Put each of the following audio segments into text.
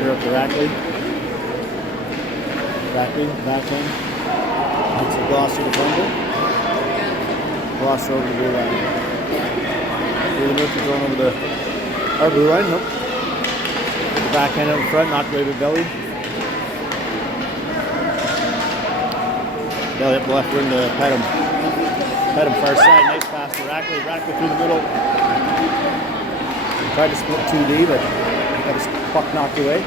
Carter up to Rackley. Rackley, backhand. It's a Gloucester defender. Gloucester over the blue line. David Murphy going over our blue line. Nope. The backhand out in front, knocked away with Belly. Belly up the left wing to Pedham. Pedham far side, nice pass to Rackley. Rackley through the middle. Tried to split 2D, but got his puck knocked away.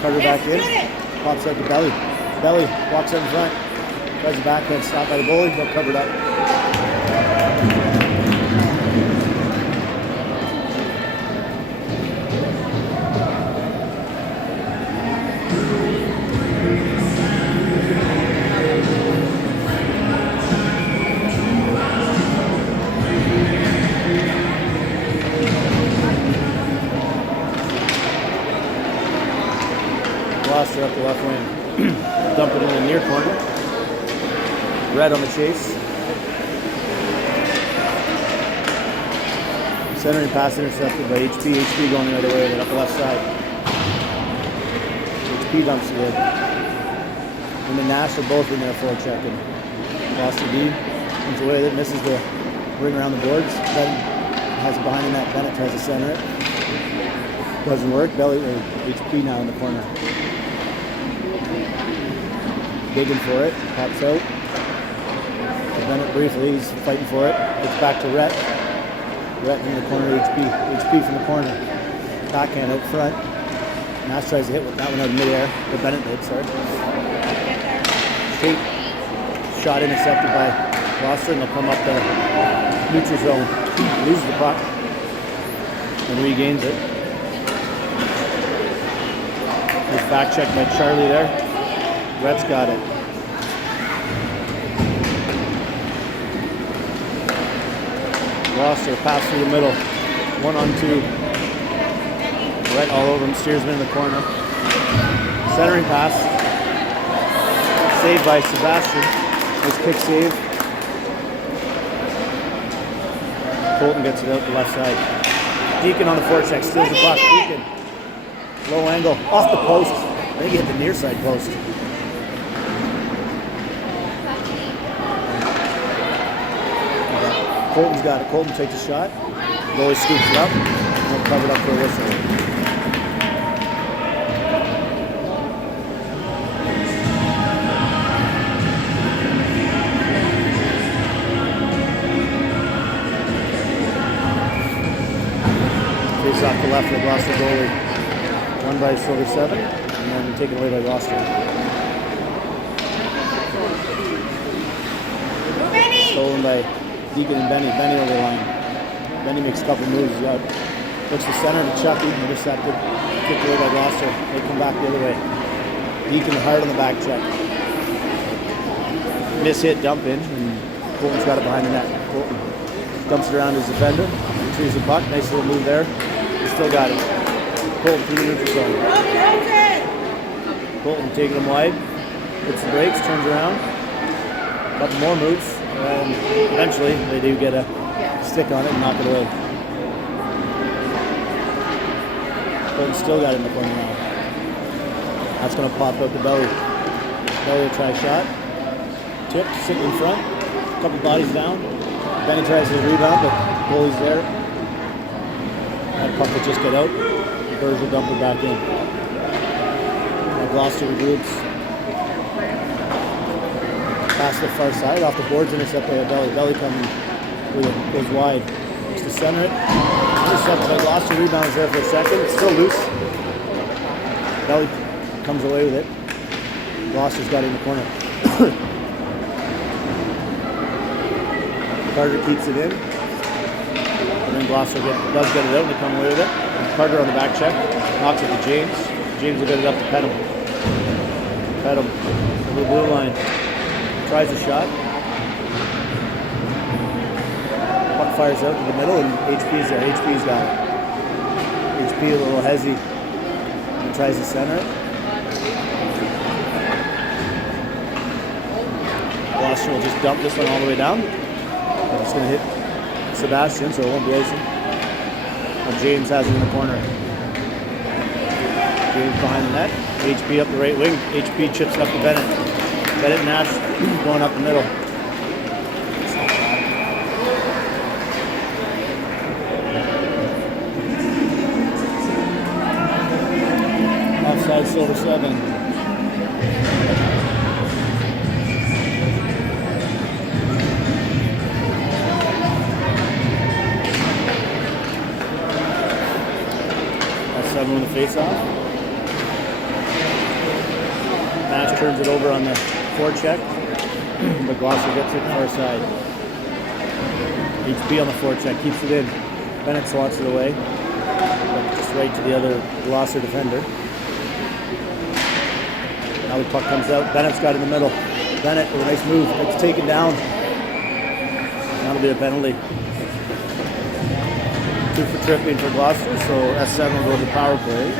Carter back in. Pops out to Belly. Belly walks out in front. Tries the backhand, stopped by the goalie, but covered up. Gloucester up the left wing. Dump it in the near corner. Red on the chase. Centering pass intercepted by HP. HP going the other way, then up the left side. HP dumps it in. And the Nash are both in there for checking. Gloucester D comes away with it, misses the ring around the boards. Then has it behind the net. Bennett tries to center it. Doesn't work. Belly or HP now in the corner. Digging for it, pops out. Bennett briefly, he's fighting for it. It's back to Rhett. Rhett in the corner, HP. HP from the corner. Backhand out front. Nash tries to hit with that one out of midair. But Bennett did, sorry. Tate. Shot intercepted by Gloucester, and they'll come up the neutral zone. Loses the puck. And regains it. Nice back check by Charlie there. Rhett's got it. Gloucester pass through the middle. 1-on-2. Rhett all over him, steers him in the corner. Centering pass. Saved by Sebastian. Nice kick save. Colton gets it out the left side. Deacon on the forecheck, steals the puck. Deacon. Low angle, off the post. I think he hit the near side post. Colton's got it. Colton takes a shot. Goalie scoops it up. We'll cover it up for a whistle. Face off the left of the Gloucester goalie. Won by Silver 7, and then taken away by Gloucester. Stolen by Deacon and Benny. Benny over the line. Benny makes a couple moves. Looks to center to Chucky. Intercepted. Kicked away by Gloucester. They come back the other way. Deacon hard on the back check. Miss hit, dump in, and Colton's got it behind the net. Colton dumps it around his defender. Retrieves the puck. Nice little move there. He still got it. Colton through the neutral zone. Colton taking him wide. Hits the brakes, turns around. A couple more moves. And eventually they do get a stick on it and knock it away. Colton still got it in the corner now. That's going to pop out the Belly. Belly will try a shot. Tip, sitting in front. A couple bodies down. Benny tries to rebound, but goalie's there. That puck will just get out. The Birds will dump it back in. Now Gloucester regroups. Pass the far side, off the boards, intercepted by Belly. Belly coming with it, goes wide. Looks to center it. Intercepted by Gloucester, rebounds there for a second. It's still loose. Belly comes away with it. Gloucester's got it in the corner. Carter keeps it in. And then Gloucester does get it out and they come away with it. And Carter on the back check. Knocks it to James. James will get it up to Pedham. Pedham over the blue line. Tries a shot. Puck fires out to the middle and HP's there. HP's got it. HP a little hezzy. And tries to center it. Gloucester will just dump this one all the way down. But it's going to hit Sebastian, so it won't be icing. And James has it in the corner. James behind the net. HP up the right wing. HP chips up to Bennett. Bennett and Nash going up the middle. Offside, Silver 7. That's 7 on the face-off. Nash turns it over on the forecheck, but Gloucester gets it far side. HP on the forecheck, keeps it in. Bennett swats it away, just right to the other Gloucester defender. Now the puck comes out. Bennett's got it in the middle. Bennett with a nice move. It's taken down. That'll be a penalty. 2 for tripping for Gloucester, so S7 will go to power play.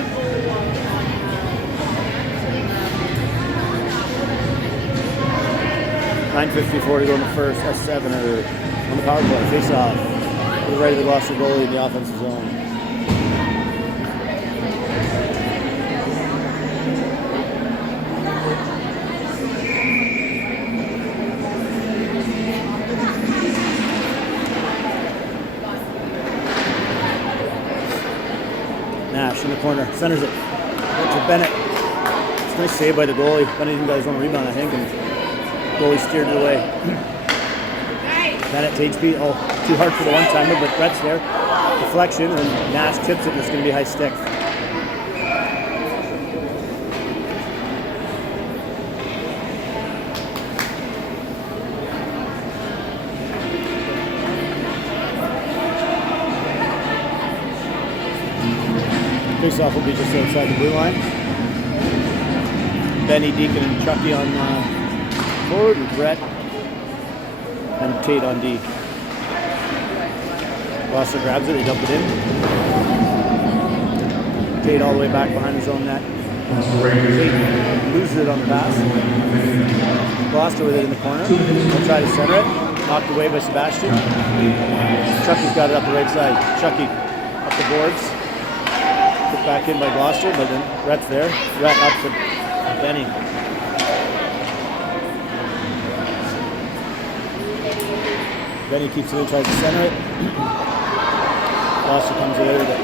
.954 to go in the first. S7 are on the power play. Face off. To the right of the Gloucester goalie in the offensive zone. Nash in the corner, centers it. To Bennett. It's a nice save by the goalie. Bennett even got his own rebound, I think, and goalie steered it away. Bennett to HP. Oh, too hard for the one-timer, but Brett's there. Deflection, and Nash tips it, and it's going to be high stick. Face-off will be just outside the blue line. Benny, Deacon, and Chucky on forward, and Brett and Tate on D. Gloucester grabs it, they dump it in. Tate all the way back behind his own net. Tate loses it on the pass. Gloucester with it in the corner. They'll try to center it. Knocked away by Sebastian. Chucky's got it up the right side. Chucky up the boards. Put back in by Gloucester, but then Rhett's there. Rhett up to Benny. Benny keeps it in, tries to center it. Gloucester comes away with it.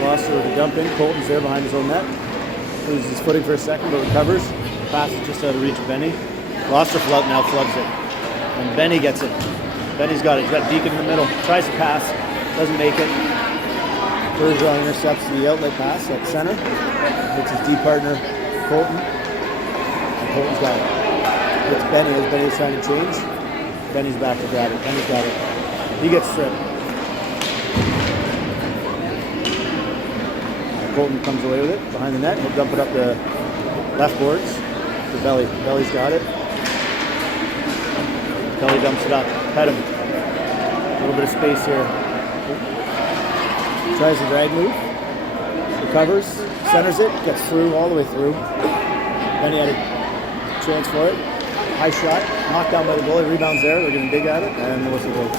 Gloucester with a dump in. Colton's there behind his own net. Loses his footing for a second, but recovers. Pass is just out of reach of Benny. Gloucester now floods it. And Benny gets it. Benny's got it. He's got Deacon in the middle. Tries to pass. Doesn't make it. Bergeron intercepts the outlet pass at center. It's his D partner, Colton. And Colton's got it. It's Benny as Benny's trying to change. Benny's back to grab it. Benny's got it. He gets stripped. Colton comes away with it behind the net. He'll dump it up the left boards to Belly. Belly's got it. Belly dumps it up. Pet him. A little bit of space here. Tries the drag move. Recovers. Centers it. Gets through all the way through. Benny had a chance for it. High shot. Knocked down by the goalie. Rebounds there. They're going to dig at it. And the whistle goes.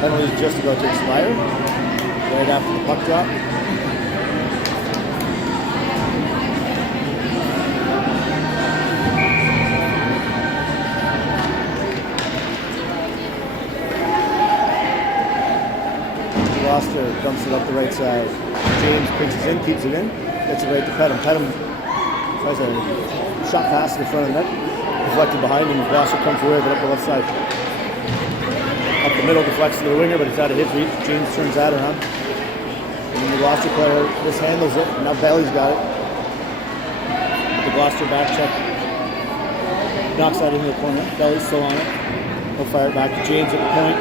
Penalty is just about to expire. Right after the puck drop. Gloucester dumps it up the right side. James pinches in, keeps it in. Gets it right to Pettum. Pettum tries a shot pass to the front of the net. Deflected behind him. Gloucester comes away, but up the left side. Up the middle, deflects to the winger, but it's out of his reach. James turns that around. And then the Gloucester player mishandles it. Now Bailey's got it. The Gloucester back check. Knocks that into the corner. Bailey's still on it. He'll fire it back to James at the point.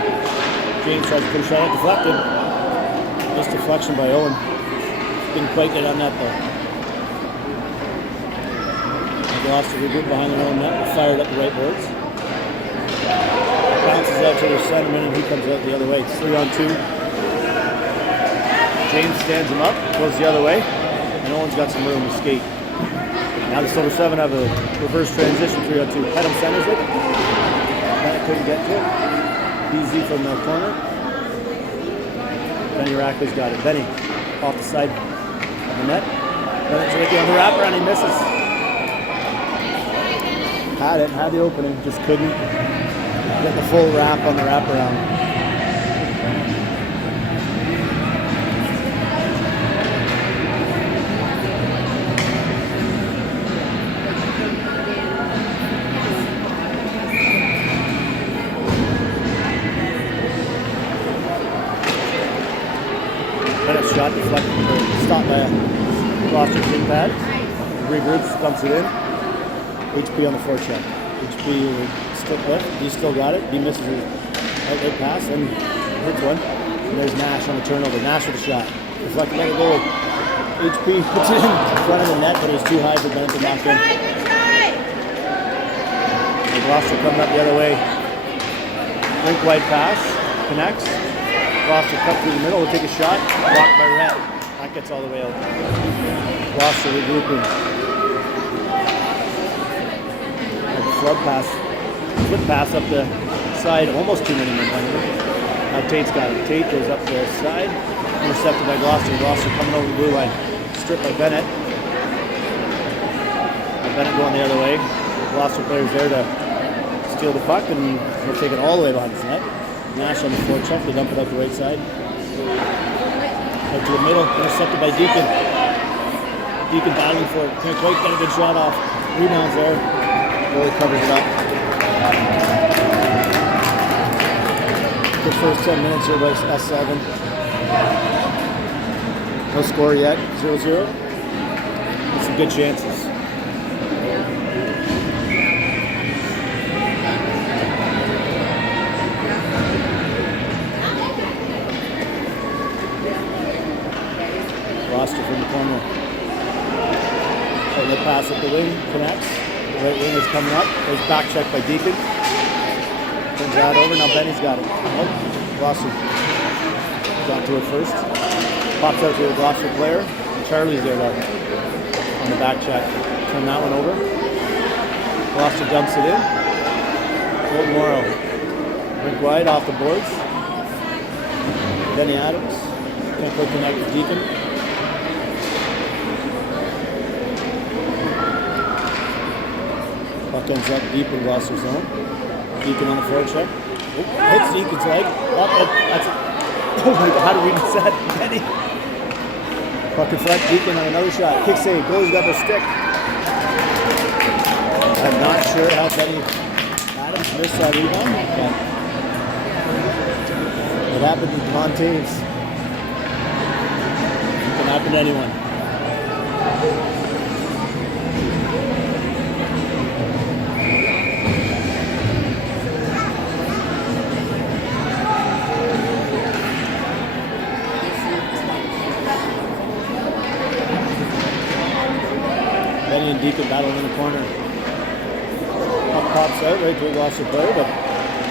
James tries to put a shot at deflected. Nice deflection by Owen. Didn't quite get on that though. The Gloucester regroup behind their own net. Fired up the right boards. Bounces out to their centerman and he comes out the other way. It's 3-on-2. James stands him up, goes the other way. and Owen's got some room to skate. Now the Silver 7 have a reverse transition 3-on-2. Pedham centers it. Bennett couldn't get to it. BZ from the corner. Benny Rackley's got it. Benny off the side of the net. Bennett's Ricky on the wraparound, he misses. Had it, had the opening, just couldn't get the full wrap on the wraparound. Bennett's shot deflected, stopped by Gloucester's shin pad. Regroups, bumps it in. HP on the forecheck. HP will stick with. He still got it. He misses his outlet pass and hits one. And there's Nash on the turnover. Nash with a shot. Deflected by the goal. HP puts it in front of the net, but it was too high for Bennett to knock in. And Gloucester coming up the other way. Rink wide pass. Connects. Gloucester cut through the middle. Will take a shot. Blocked by Rhett. That gets all the way out. Gloucester regrouping. Flip pass up the side, almost too many men. Now Tate's got it. Tate goes up the side, intercepted by Gloucester. Gloucester coming over the blue line, stripped by Bennett. Bennett going the other way. Gloucester players there to steal the puck, and he'll take it all the way behind his net. Nash on the forecheck, they dump it out the right side. Out to the middle, intercepted by Deacon. Deacon battling for it. Can't quite get a good shot off. Rebounds there. Really covers it up. Good first 10 minutes here by S7. No score yet, 0-0. With some good chances. Gloucester from the corner. Outlet pass up the wing, connects. Right wing is coming up. There's back check by Deacon. Turns that over. Now Benny's got it. Oh, Gloucester got to it first. Pops out to the Gloucester player. Charlie's there though. On the back check. Turn that one over. Gloucester dumps it in. Old Morrow. Rink wide off the boards. Benny Adams. Can't quite connect with Deacon. Puck ends up deep in Gloucester's zone. Deacon on the forecheck. Oh, hits Deacon's leg. Oh my God, how do we miss that? Benny. Puck in front. Deacon on another shot. Kick save. Goes up a stick. I'm not sure how Benny Adams missed that rebound, but it happened to Devon Taves. It can happen to anyone. Benny and Deacon battling in the corner. Puck pops out right to a Gloucester player, but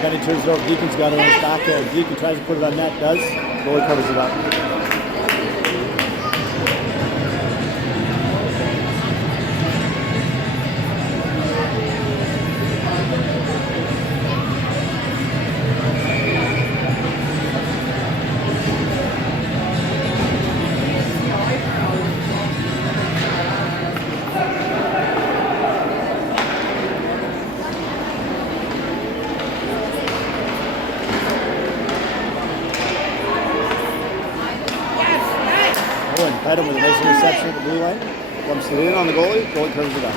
Benny turns it over. Deacon's got it on his backhand. Deacon tries to put it on net, does. Goalie covers it up. Pedham with a nice interception at the blue line. Comes to in on the goalie. Goalie curves it up.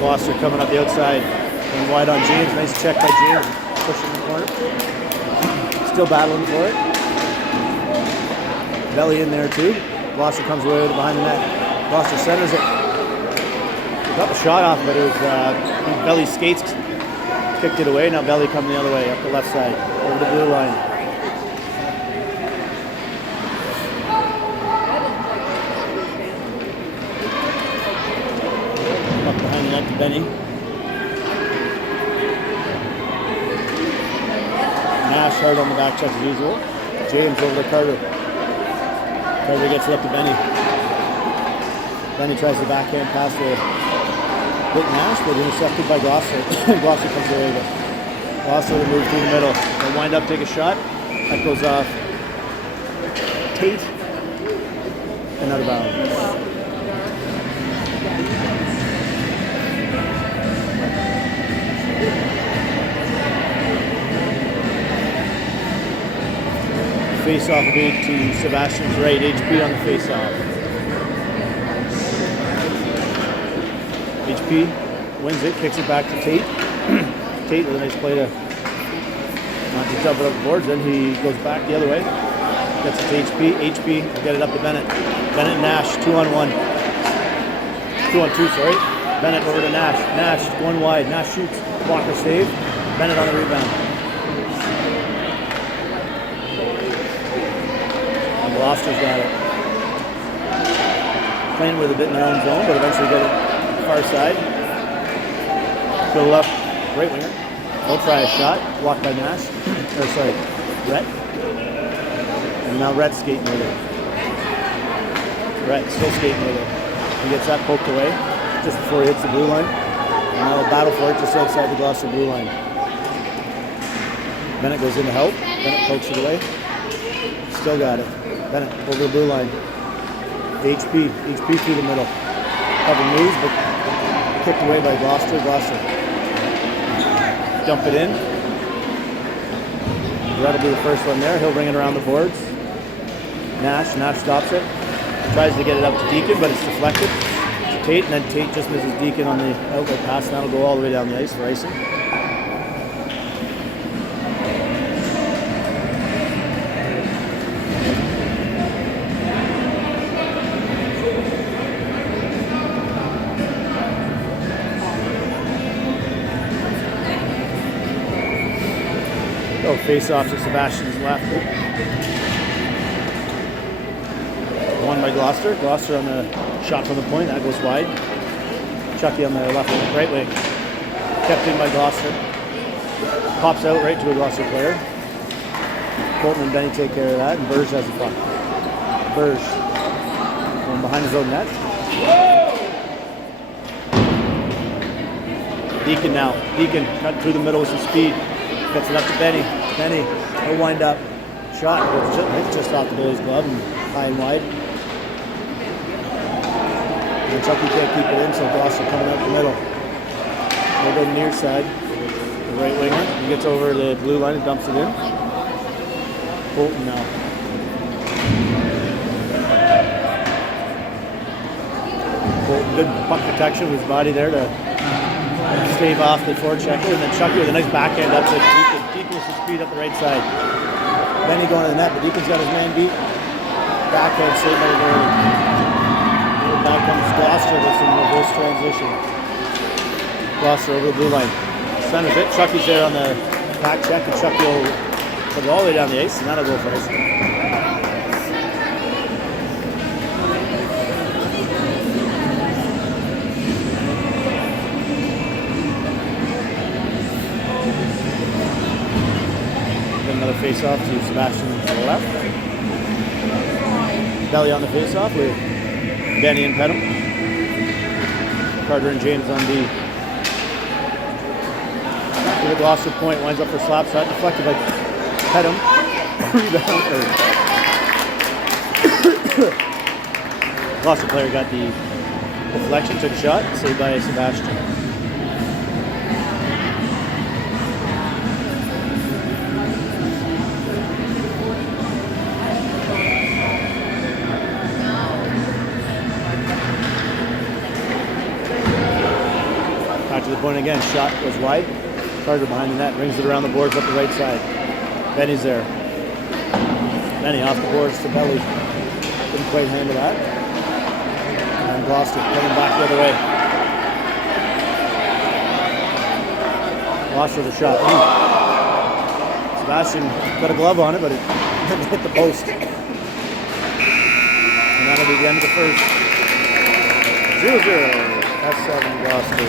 Gloucester coming up the outside, going wide on James. Nice check by James, pushing the corner. Still battling for it. Belly in there too. Gloucester comes away with it behind the net. Gloucester centers it. He got the shot off, but it was Belly skates Kicked it away. Now Belly coming the other way, up the left side, over the blue line. Up behind the net to Benny. Nash hard on the back check as usual. James over to Carter. Carter gets it up to Benny. Benny tries the backhand pass to hit Nash, but intercepted by Glosser. Glosser comes away with it. Glosser to move through the middle. They'll wind up, take a shot. That goes off Tate and out of bounds. Face-off will be to Sebastian's right. HP on the face-off. HP wins it, kicks it back to Tate. Tate with a nice play to not to jump it up the boards. Then he goes back the other way. Gets it to HP. HP will get it up to Bennett. Bennett and Nash, 2-on-1. 2-on-2, sorry. Bennett over to Nash. Nash going wide. Nash shoots. Walker save. Bennett on the rebound. Gloucester's got it. Playing with a bit in their own zone, but eventually get it far side. To the left, right winger. They'll try a shot. Blocked by Nash. Or sorry, Rhett. And now Rhett's skating with it. Rhett still skating with it. He gets that poked away just before he hits the blue line. And now a battle for it just outside the Gloucester blue line. Bennett goes in to help. Bennett pokes it away. Still got it. Bennett over the blue line. HP through the middle. Couple moves, but kicked away by Gloucester. Gloucester. Dump it in. That'll be the first one there. He'll bring it around the boards. Nash stops it. Tries to get it up to Deacon, but it's deflected to Tate, and then Tate just misses Deacon on the outlet pass, and that'll go all the way down the ice for icing. Face off to Sebastian's left. Won by Gloucester. Gloucester on the shot from the point. That goes wide. Chucky on the left wing, right wing. Kept in by Gloucester. Pops out right to a Gloucester player. Colton and Benny take care of that, and Burge has the puck. Burge going behind his own net. Deacon now. Deacon cutting through the middle with some speed. Gets it up to Benny. Benny, he'll wind up. Shot goes just off the goalie's glove and high and wide. And Chucky can't keep it in, so Gloucester coming up the middle. They'll go near side. The right winger. He gets over the blue line and dumps it in. Colton now. Colton, good puck protection with his body there to stave off the forechecker, and then Chucky with a nice backhand up to Deacon. Deacon with his speed up the right side. Benny going to the net, but Deacon's got his man beat. Backhand save by Gurley. Back comes Gloucester with some reverse transition. Gloucester over the blue line. Centers it. Chucky's there on the back check, and Chucky will put it all the way down the ice, and that'll go for icing. Another face-off to Sebastian to the left. Belly on the face-off with Benny and Pedham. Carter and James on D. To the Gloucester point, winds up for slap shot, deflected by Pedham. Rebound. Gloucester player got the deflection, took a shot, saved by Sebastian. To the point again, shot goes wide. Carter behind the net, brings it around the boards up the right side. Benny's there. Benny off the boards to Belly. Couldn't quite handle that. And Gloucester coming back the other way. Gloucester the shot. Ooh. Sebastian got a glove on it, but it hit the post. And that'll be the end of the first. 0-0. S7 Gloucester.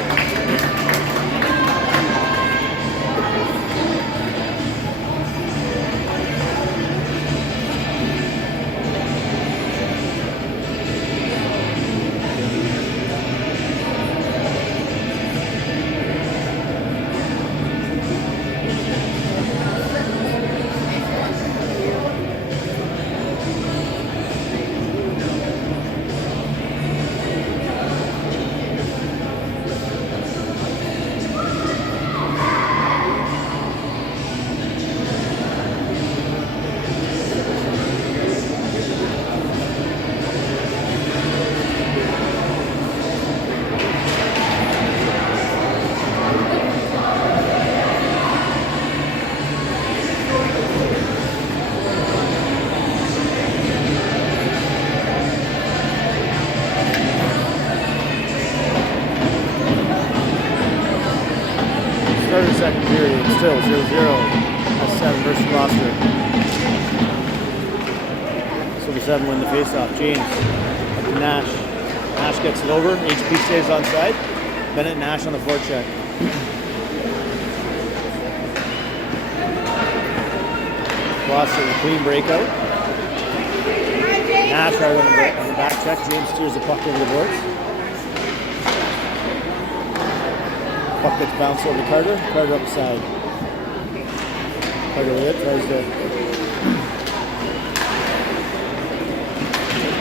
Start of the second period, still 0-0. That's 7 versus Gloucester. Silver 7 win the faceoff. James up to Nash. Nash gets it over. HP stays onside. Bennett and Nash on the forecheck. Gloucester with a clean breakout. Nash right on the back check. James steers the puck over the boards. Puck gets bounced over to Carter. Carter up the side. Carter with it. Tries to.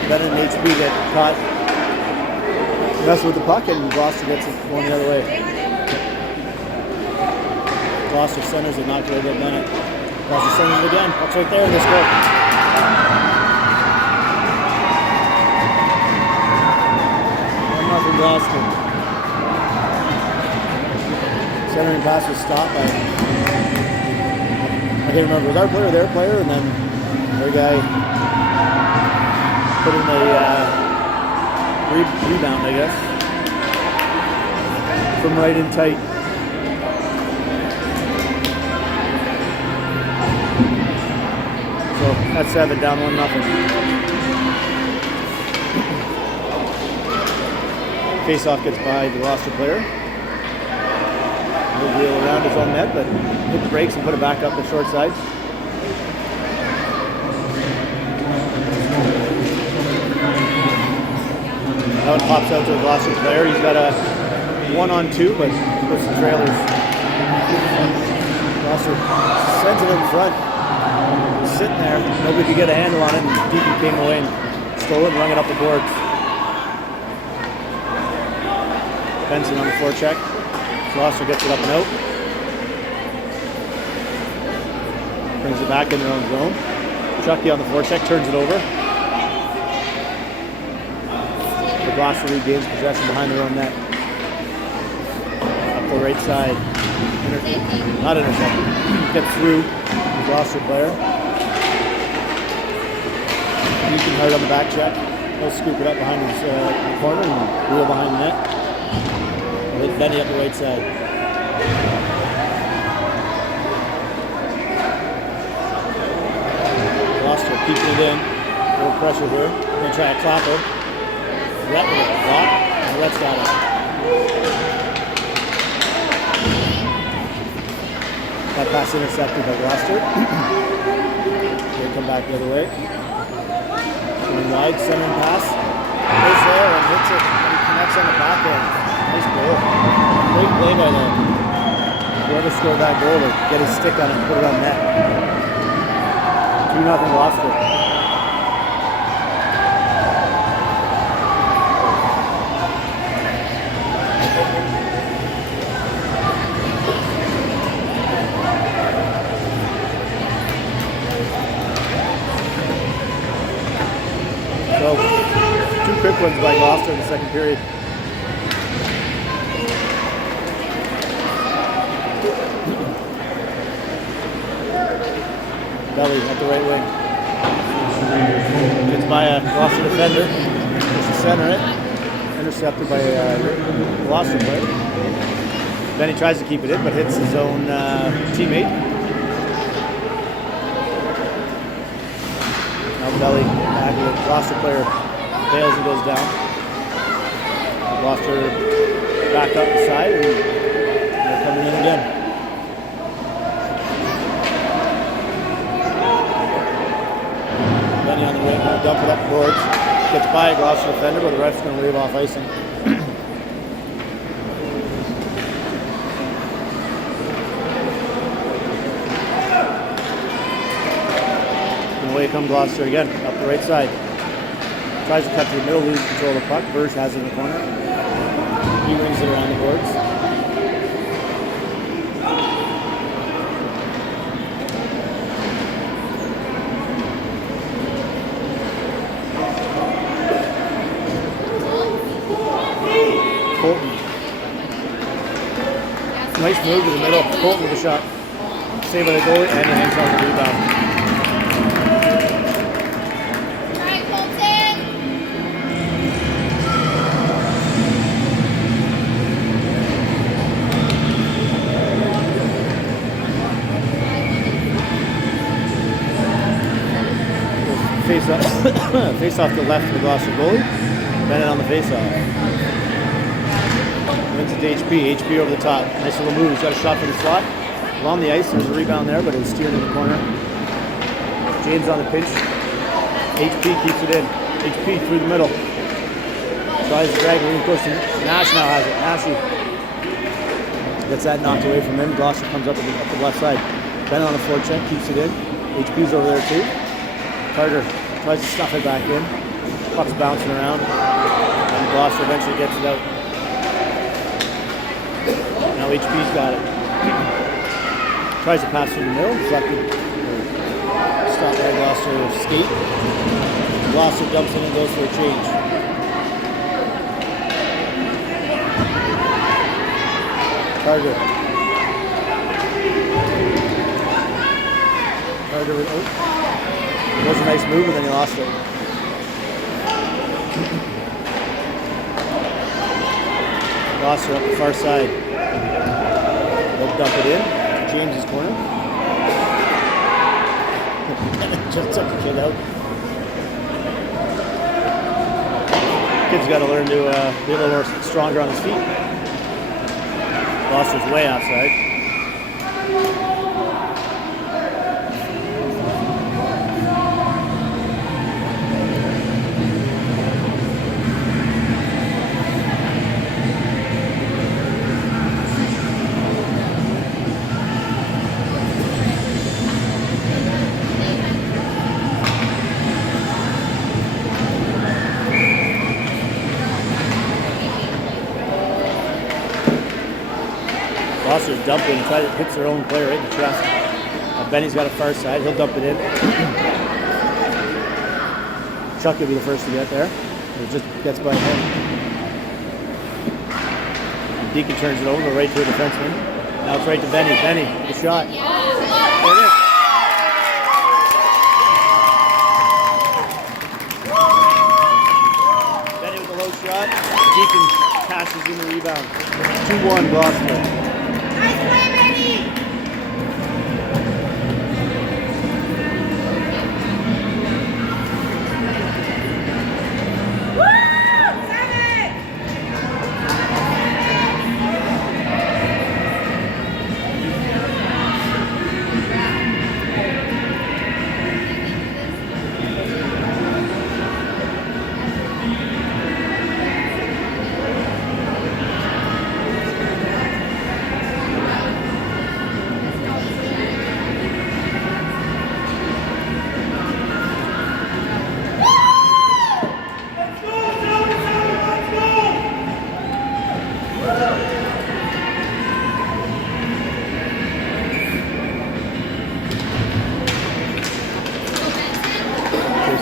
Bennett and HB get caught messing with the puck, and Gloucester gets it going the other way. Gloucester centers it, knocked away by Bennett. Gloucester centers it again. Puck's right there in this goal. Nothing Gloucester. Centering pass was stopped by, I can't remember, was our player their player, and then their guy put in a rebound, I guess, from right in tight. So that's 7, down 1-0. Face-off gets by the Gloucester player. He'll wheel around his own net, but hit the brakes and put it back up the short side. Now it pops out to the Gloucester player. He's got a 1-on-2, but puts the trailers. Gloucester sends it in front. He's sitting there. Nobody could get a handle on it, and Deacon came away and stole it and rung it up the boards. Benson on the forecheck. Gloucester gets it up and out. Brings it back in their own zone. Chucky on the forecheck, turns it over. The Gloucester regains possession behind their own net. Up the right side. Not intercepted. Gets through the Gloucester player. Deacon hard on the back check. He'll scoop it up behind his corner and wheel behind the net. With Benny up the right side. Gloucester keeping it in. A little pressure here. Going to try a clapper. Rhett with a block. And Rhett's got it. That pass intercepted by Gloucester. They'll come back the other way. Going wide, centering pass. Is there and hits it. And he connects on the back end. Nice goal. Great play by them. Whoever scored that goal to get his stick on it and put it on net. 2-0 Gloucester. So, 2 quick ones by Gloucester in the second period. Belly at the right wing. Gets by a Gloucester defender. Just to center it. Intercepted by a Gloucester player. Benny tries to keep it in, but hits his own teammate. Now belly back of the Gloucester player fails and goes down. Gloucester back up the side, and they're coming in again. Benny on the wing, going to dump it up the boards. Gets by a Gloucester defender, but the ref's going to wave off icing. And away comes Gloucester again, up the right side. Tries to cut to the middle, loses control of the puck. Burge has it in the corner. He rings it around the boards. Colton. Nice move to the middle. Colton with a shot. Saved by the goalie, and he hangs on the rebound. Face off to the left of the Gloucester goalie. Bennett on the face off. Wins it to HP. HP over the top. Nice little move. He's got a shot for the slot. Along the ice, there's a rebound there, but it's steered in the corner. James on the pinch. HP keeps it in. HP through the middle. Tries to drag it in close to Nash now has it. Nashy gets that knocked away from him. Gloucester comes up the left side. Bennett on the forecheck, keeps it in. HP's over there too. Carter tries to stuff it back in. Puck's bouncing around. And Gloucester eventually gets it out. Now HP's got it. Tries to pass through the middle. Deflected. Stopped by Gloucester skate. Gloucester dumps in and goes for a change. Carter. Carter with it was a nice move, and then he lost it. Gloucester up the far side. They'll dump it in. James's corner. Just took the kid out. Kid's got to learn to be a little more stronger on his feet. Gloucester's way outside. Gloucester's dumping and hits their own player right in the chest. Benny's got a far side. He'll dump it in. Chuck will be the first to get there. It just gets by him. Deacon turns it over right to a defenseman. Now it's right to Benny. Benny, the shot. There it is. Benny with the low shot. Deacon passes in the rebound. 2-1 Gloucester. Nice play, Benny!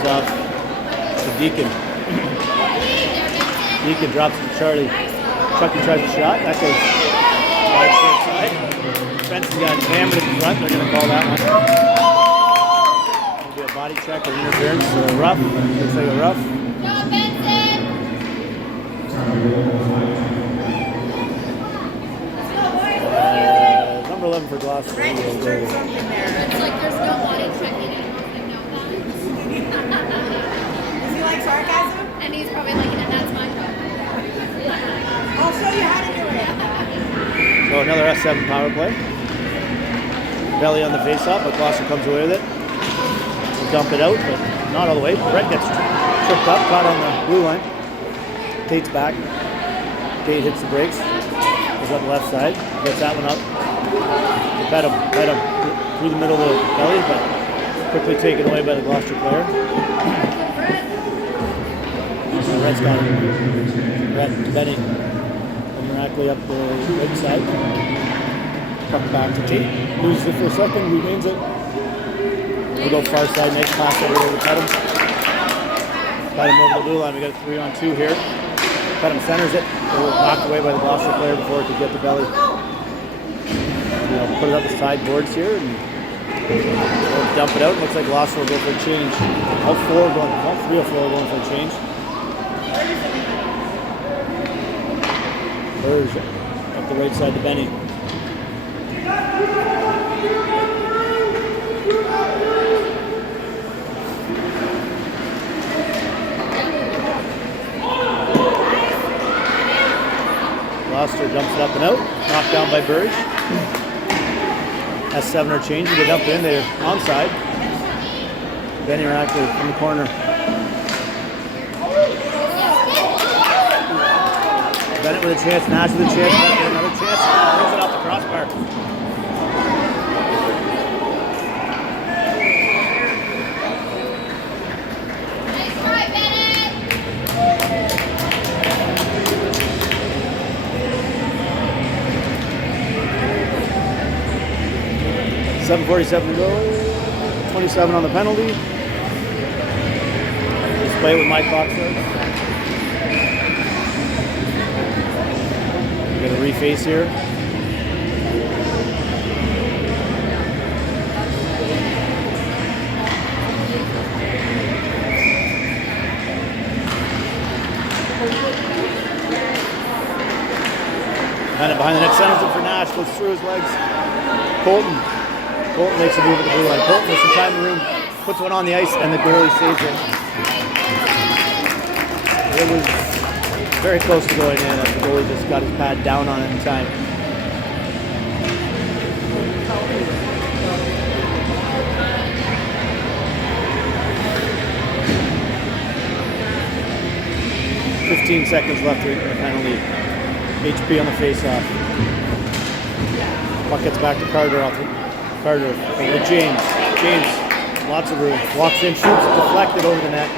Off to Deacon. Deacon drops it to Charlie. Chucky tries the shot. That goes wide short side. Fence got hammered at the front. They're going to call that one. It'll be a body check or interference. Rough. Looks like a rough. Go, Benson! Gloucester Right, will just go. stirred something there. It's like there's no body checking. I don't know if you know that. Does he like sarcasm? And he's probably like, and that's my fault. I'll show you how to do it. So another S7 power play. Belly on the face-off, but Gloucester comes away with it. They dump it out, but not all the way. Brett gets tripped up, caught on the blue line. Tate's back. Tate hits the brakes. Goes up the left side. Gets that one up. Pet him through the middle of the belly, but quickly taken away by the Gloucester player. So Red's got him. Red Benny. Miraculously up the right side. Puck back to Tate. Loses it for a second, regains it. We go far side, nice pass over to Pedham. Got him over the blue line. We got a 3-on-2 here. Pedham centers it. It was knocked away by the Gloucester player before it could get the belly. Put it up the sideboards here and dump it out. Looks like Gloucester will go for a change. All 3 or 4 going for a change. Burge up the right side to Benny. Gloucester dumps it up and out. Knocked down by Burge. S7 are changing. They dump in. They're onside. Benny Rackley from the corner. Bennett with a chance. Nash with a chance. Bennett with another chance. Brings it off the crossbar. Nice try, Bennett. 7:47 to go. 27 on the penalty. Let's play with Mike Foxford. We're going to reface here. Bennett behind the net, centers it for Nash, goes through his legs. Colton makes a move at the blue line. Colton with some time in the room, puts one on the ice, and the goalie saves it. It was very close to going in, and the goalie just got his pad down on it in time. .15 seconds left in the penalty. HP on the face-off. Puck gets back to Carter over to James. James, lots of room. Walks in, shoots, deflected over the net.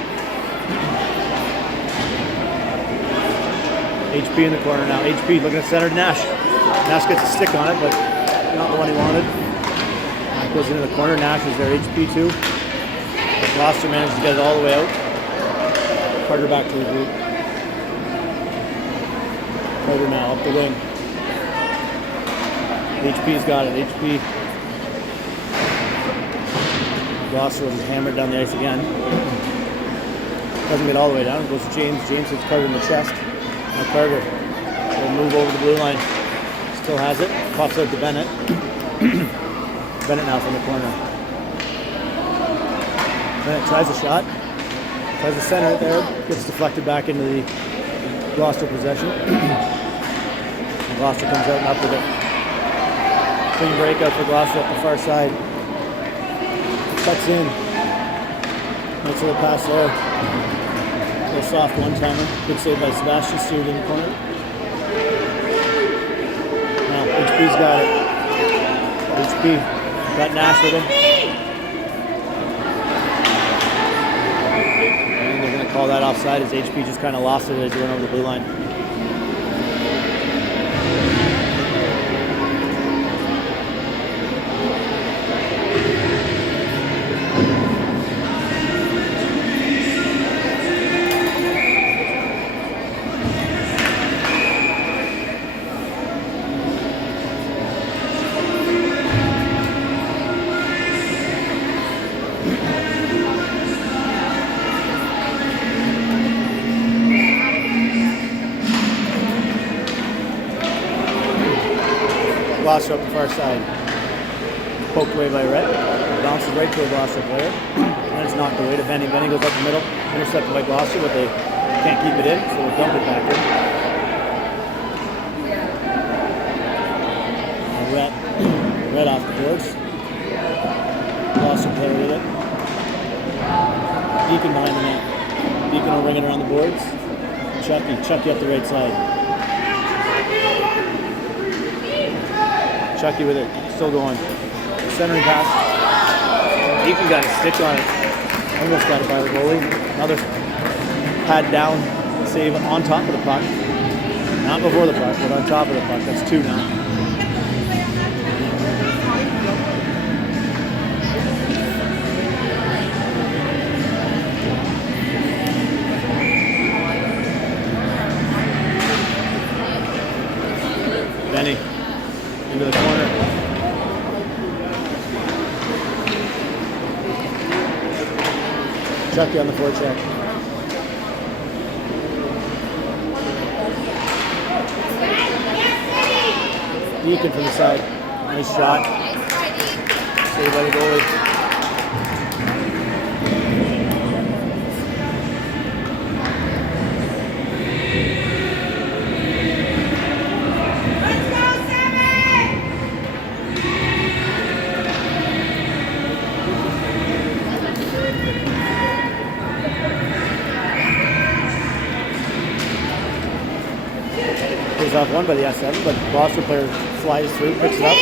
HP in the corner now. HP looking at center to Nash. Nash gets a stick on it, but not the one he wanted. Goes into the corner. Nash is there. HP too. Gloucester managed to get it all the way out. Carter back to the group. Carter now up the wing. HP's got it. HP. Gloucester was hammered down the ice again. Doesn't get all the way down. It goes to James. James hits Carter in the chest. Now Carter will move over the blue line. Still has it. Pops out to Bennett. Bennett now from the corner. Bennett tries a shot. Tries to center it there. Gets deflected back into the Gloucester possession. And Gloucester comes out and up with it. Clean breakout for Gloucester up the far side. Cuts in. Makes a little pass there. A little soft one-timer. Good save by Sebastian Stewart in the corner. Now HP's got it. HP got Nash with him. And they're going to call that offside as HP just kind of lost it as he went over the blue line. Gloucester up the far side. Poked away by Rhett. Bounces right to a Gloucester player. And it's knocked away to Benny. Benny goes up the middle. Intercepted by Gloucester, but they can't keep it in, so we'll dump it back in. Rhett off the boards. Gloucester player with it. Deacon behind the net. Deacon will ring it around the boards. Chucky up the right side. Chucky with it, still going. Centering pass. Deacon got a stick on it. Almost got it by the goalie. Another pad down save on top of the puck. Not before the puck, but on top of the puck. That's 2 now. Benny into the corner. Chucky on the forecheck. Deacon from the side. Nice shot. Saved by the goalie. Goes off one by the S7, but Gloucester player flies through, picks it up.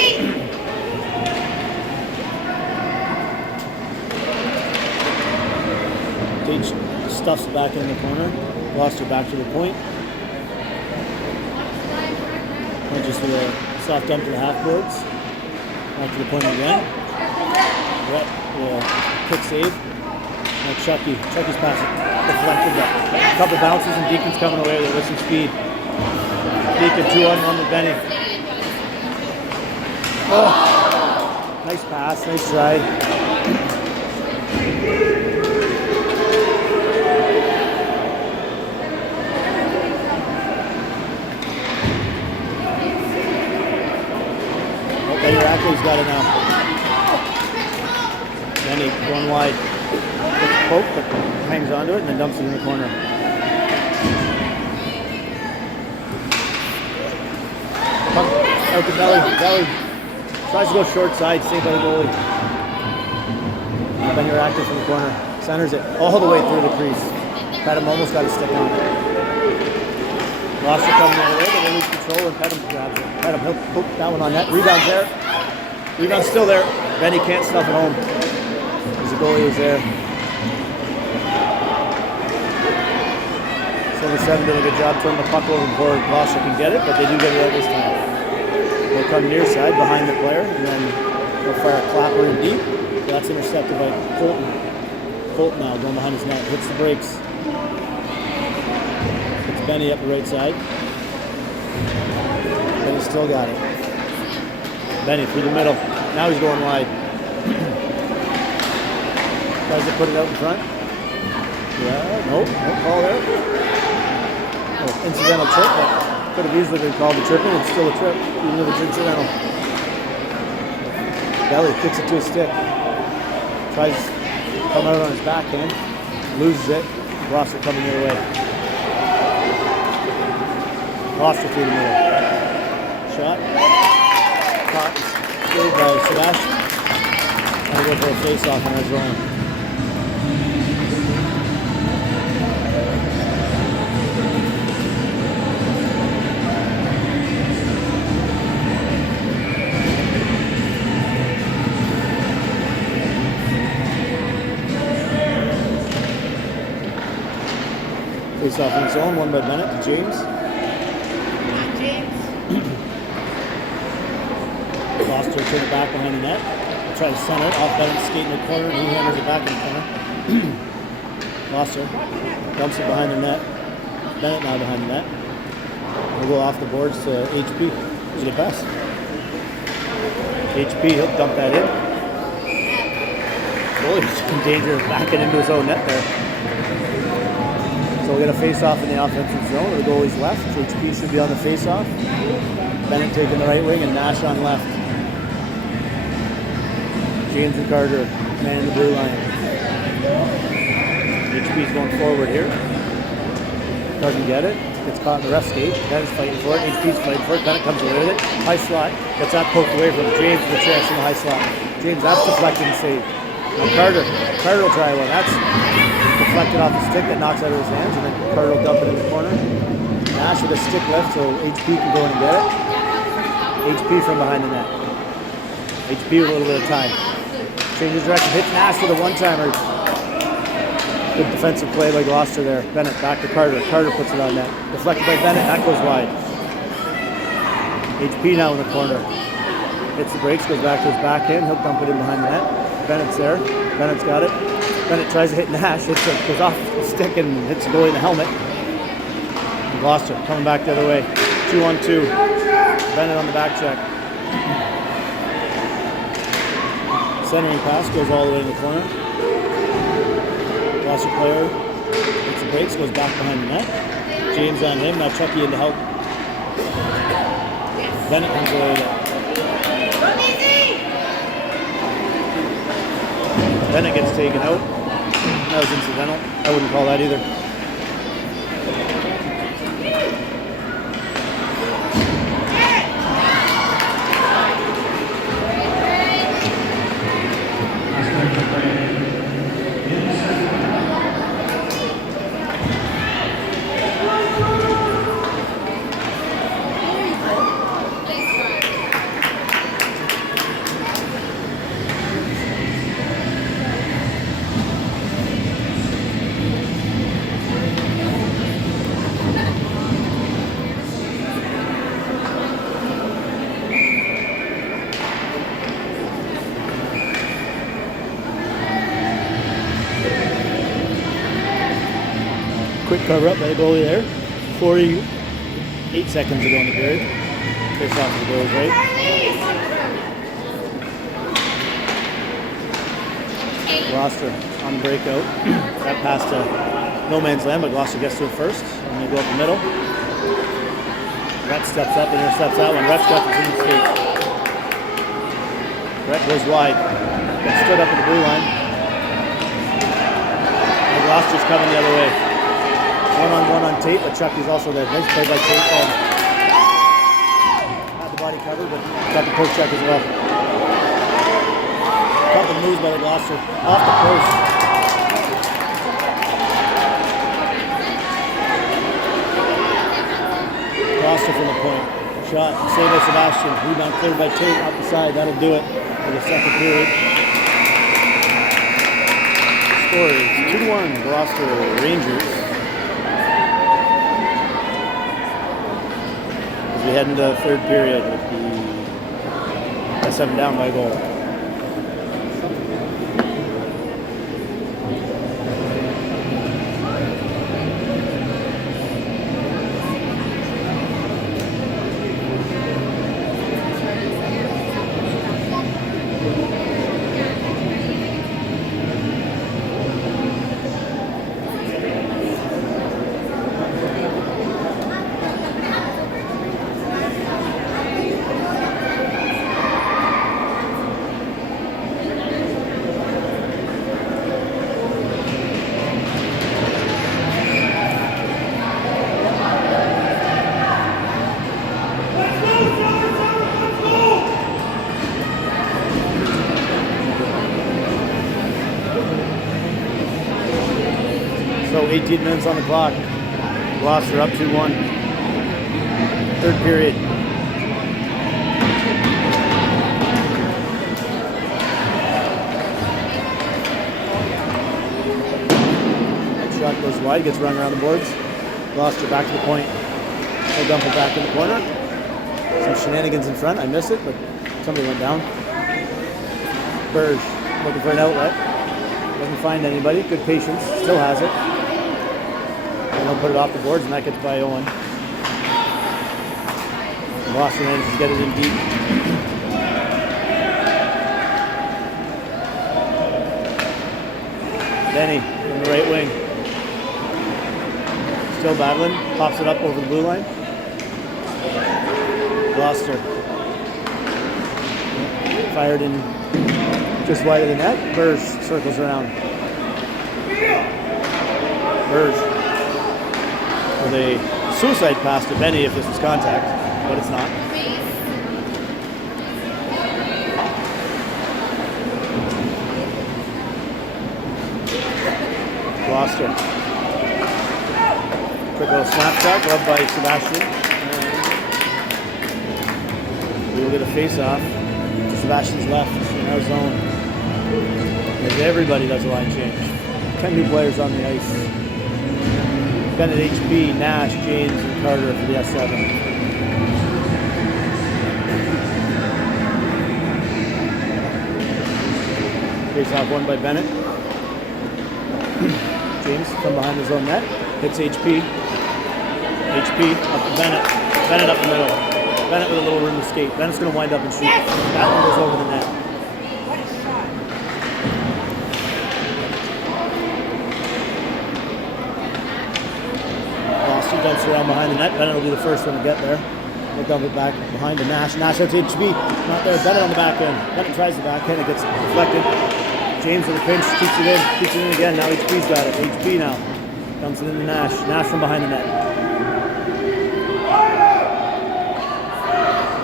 Gage stuffs it back in the corner. Gloucester back to the point. And just with a soft dump to the half boards. Back to the point again. Rhett will quick save. Now Chucky's pass deflected, but a couple bounces and Deacon's coming away with some speed. Deacon 2-on-1 with Benny. Oh, nice pass, nice try. Okay, Rackley's got it now. Benny going wide. Gets poked, but hangs onto it and then dumps it in the corner. Out to Belly. Belly tries to go short side, saved by the goalie. Now Benny Rackley from the corner. Centers it all the way through the crease. Pedham almost got a stick on it. Gloucester coming the other way, but they lose control and Pedham grabs it. Pedham, he'll poke that one on net. Rebound's there. Rebound's still there. Benny can't stuff it home. Because the goalie is there. Silver 7 did a good job turning the puck over before Gloucester can get it, but they do get it out this time. They'll come near side behind the player, and then they'll fire a clapper in deep. That's intercepted by Colton. Colton now going behind his net, hits the brakes. It's Benny up the right side. Benny still got it. Benny through the middle. Now he's going wide. Tries to put it out in front. Yeah, nope, no call there. Oh, incidental trip, but could have easily been called a tripping. It's still a trip, even if it's incidental. Belly kicks it to his stick. Tries to come out on his backhand. Loses it. Gloucester coming the other way. Gloucester through the middle. Shot. Caught. Saved by Sebastian. Now we go for a face-off on our zone. Face off in his own, one by Bennett to James. Gloucester turn it back behind the net. We'll try to center it. Off Bennett, skate in the corner, and he hammers it back in the corner. Gloucester dumps it behind the net. Bennett now behind the net. We'll go off the boards to HP. Who's the best? HP, he'll dump that in. Goalie's in danger of backing into his own net there. So we'll get a face-off in the offensive zone. The goalie's left. HP should be on the face-off. Bennett taking the right wing and Nash on left. James and Carter, man in the blue line. HP's going forward here. Doesn't get it. Gets caught in the ref skate. Bennett's fighting for it. HP's fighting for it. Bennett comes away with it. High slot. Gets that poked away from James with the chest in the high slot. James, that's deflected and saved. Now Carter. Carter will try one. That's deflected off the stick that knocks out of his hands, and then Carter will dump it in the corner. Nash with a stick left so HP can go in and get it. HP from behind the net. HP with a little bit of time. Changes direction. Hits Nash with a one-timer. Good defensive play by Gloucester there. Bennett back to Carter. Carter puts it on net. Deflected by Bennett. That goes wide. HP now in the corner. Hits the brakes, goes back to his backhand. He'll dump it in behind the net. Bennett's there. Bennett's got it. Bennett tries to hit Nash. Hits it, goes off the stick and hits the goalie in the helmet. And Gloucester coming back the other way. 2-on-2. Bennett on the back check. Centering pass goes all the way in the corner. Gloucester player hits the brakes, goes back behind the net. James on him. Now Chucky in to help. Bennett comes away with it. Bennett gets taken out. That was incidental. I wouldn't call that either. Quick cover up by the goalie there. 48 seconds to go in the period. Face off to the goalie's right. Gloucester on the breakout. That pass to no man's land, but Gloucester gets to it first. And they go up the middle. Rhett steps up and intercepts that one. Rhett's got the in the skate. Rhett goes wide. Gets stood up at the blue line. And Gloucester's coming the other way. One-on-one on tape, but Chucky's also there. Nice play by Tate. Had the body covered, but got the post check as well. Couple moves by the Gloucester. Off the post. Gloucester from the point. Shot. Saved by Sebastian. Rebound cleared by Tate off the side. That'll do it for the second period. Score is 2-1 Gloucester Rangers. We head into the third period with the SM down by a goal. So 18 minutes on the clock. Gloucester up 2-1. Third period. Shot goes wide, gets run around the boards. Gloucester back to the point. He'll dump it back in the corner. Some shenanigans in front. I missed it, but somebody went down. Burge looking for an outlet. Doesn't find anybody. Good patience. Still has it. And they'll put it off the boards, and that gets by Owen. Gloucester manages to get it in deep. Denny from the right wing. Still battling. Pops it up over the blue line. Gloucester. Fired in Just wide of the net. Burge circles around. Burge with a suicide pass to Benny if this was contact, but it's not. Gloucester. Quick little snapshot, gloved by Sebastian. We will get a face-off. Sebastian's left in our zone. As everybody does a line change. 10 new players on the ice. Bennett, HB, Nash, James, and Carter for the S7. Face-off won by Bennett. James from behind his own net. Hits HP. HP up to Bennett. Bennett up the middle. Bennett with a little room to skate. Bennett's going to wind up and shoot. That one goes over the net. What a shot. Gloucester jumps around behind the net. Bennett will be the first one to get there. They'll dump it back behind the Nash. Nash out to HB. Not there. Bennett on the back end. Bennett tries the backhand. It gets deflected. James with a pinch. Keeps it in. Keeps it in again. Now HB's got it. HB now. Dumps it into Nash. Nash from behind the net.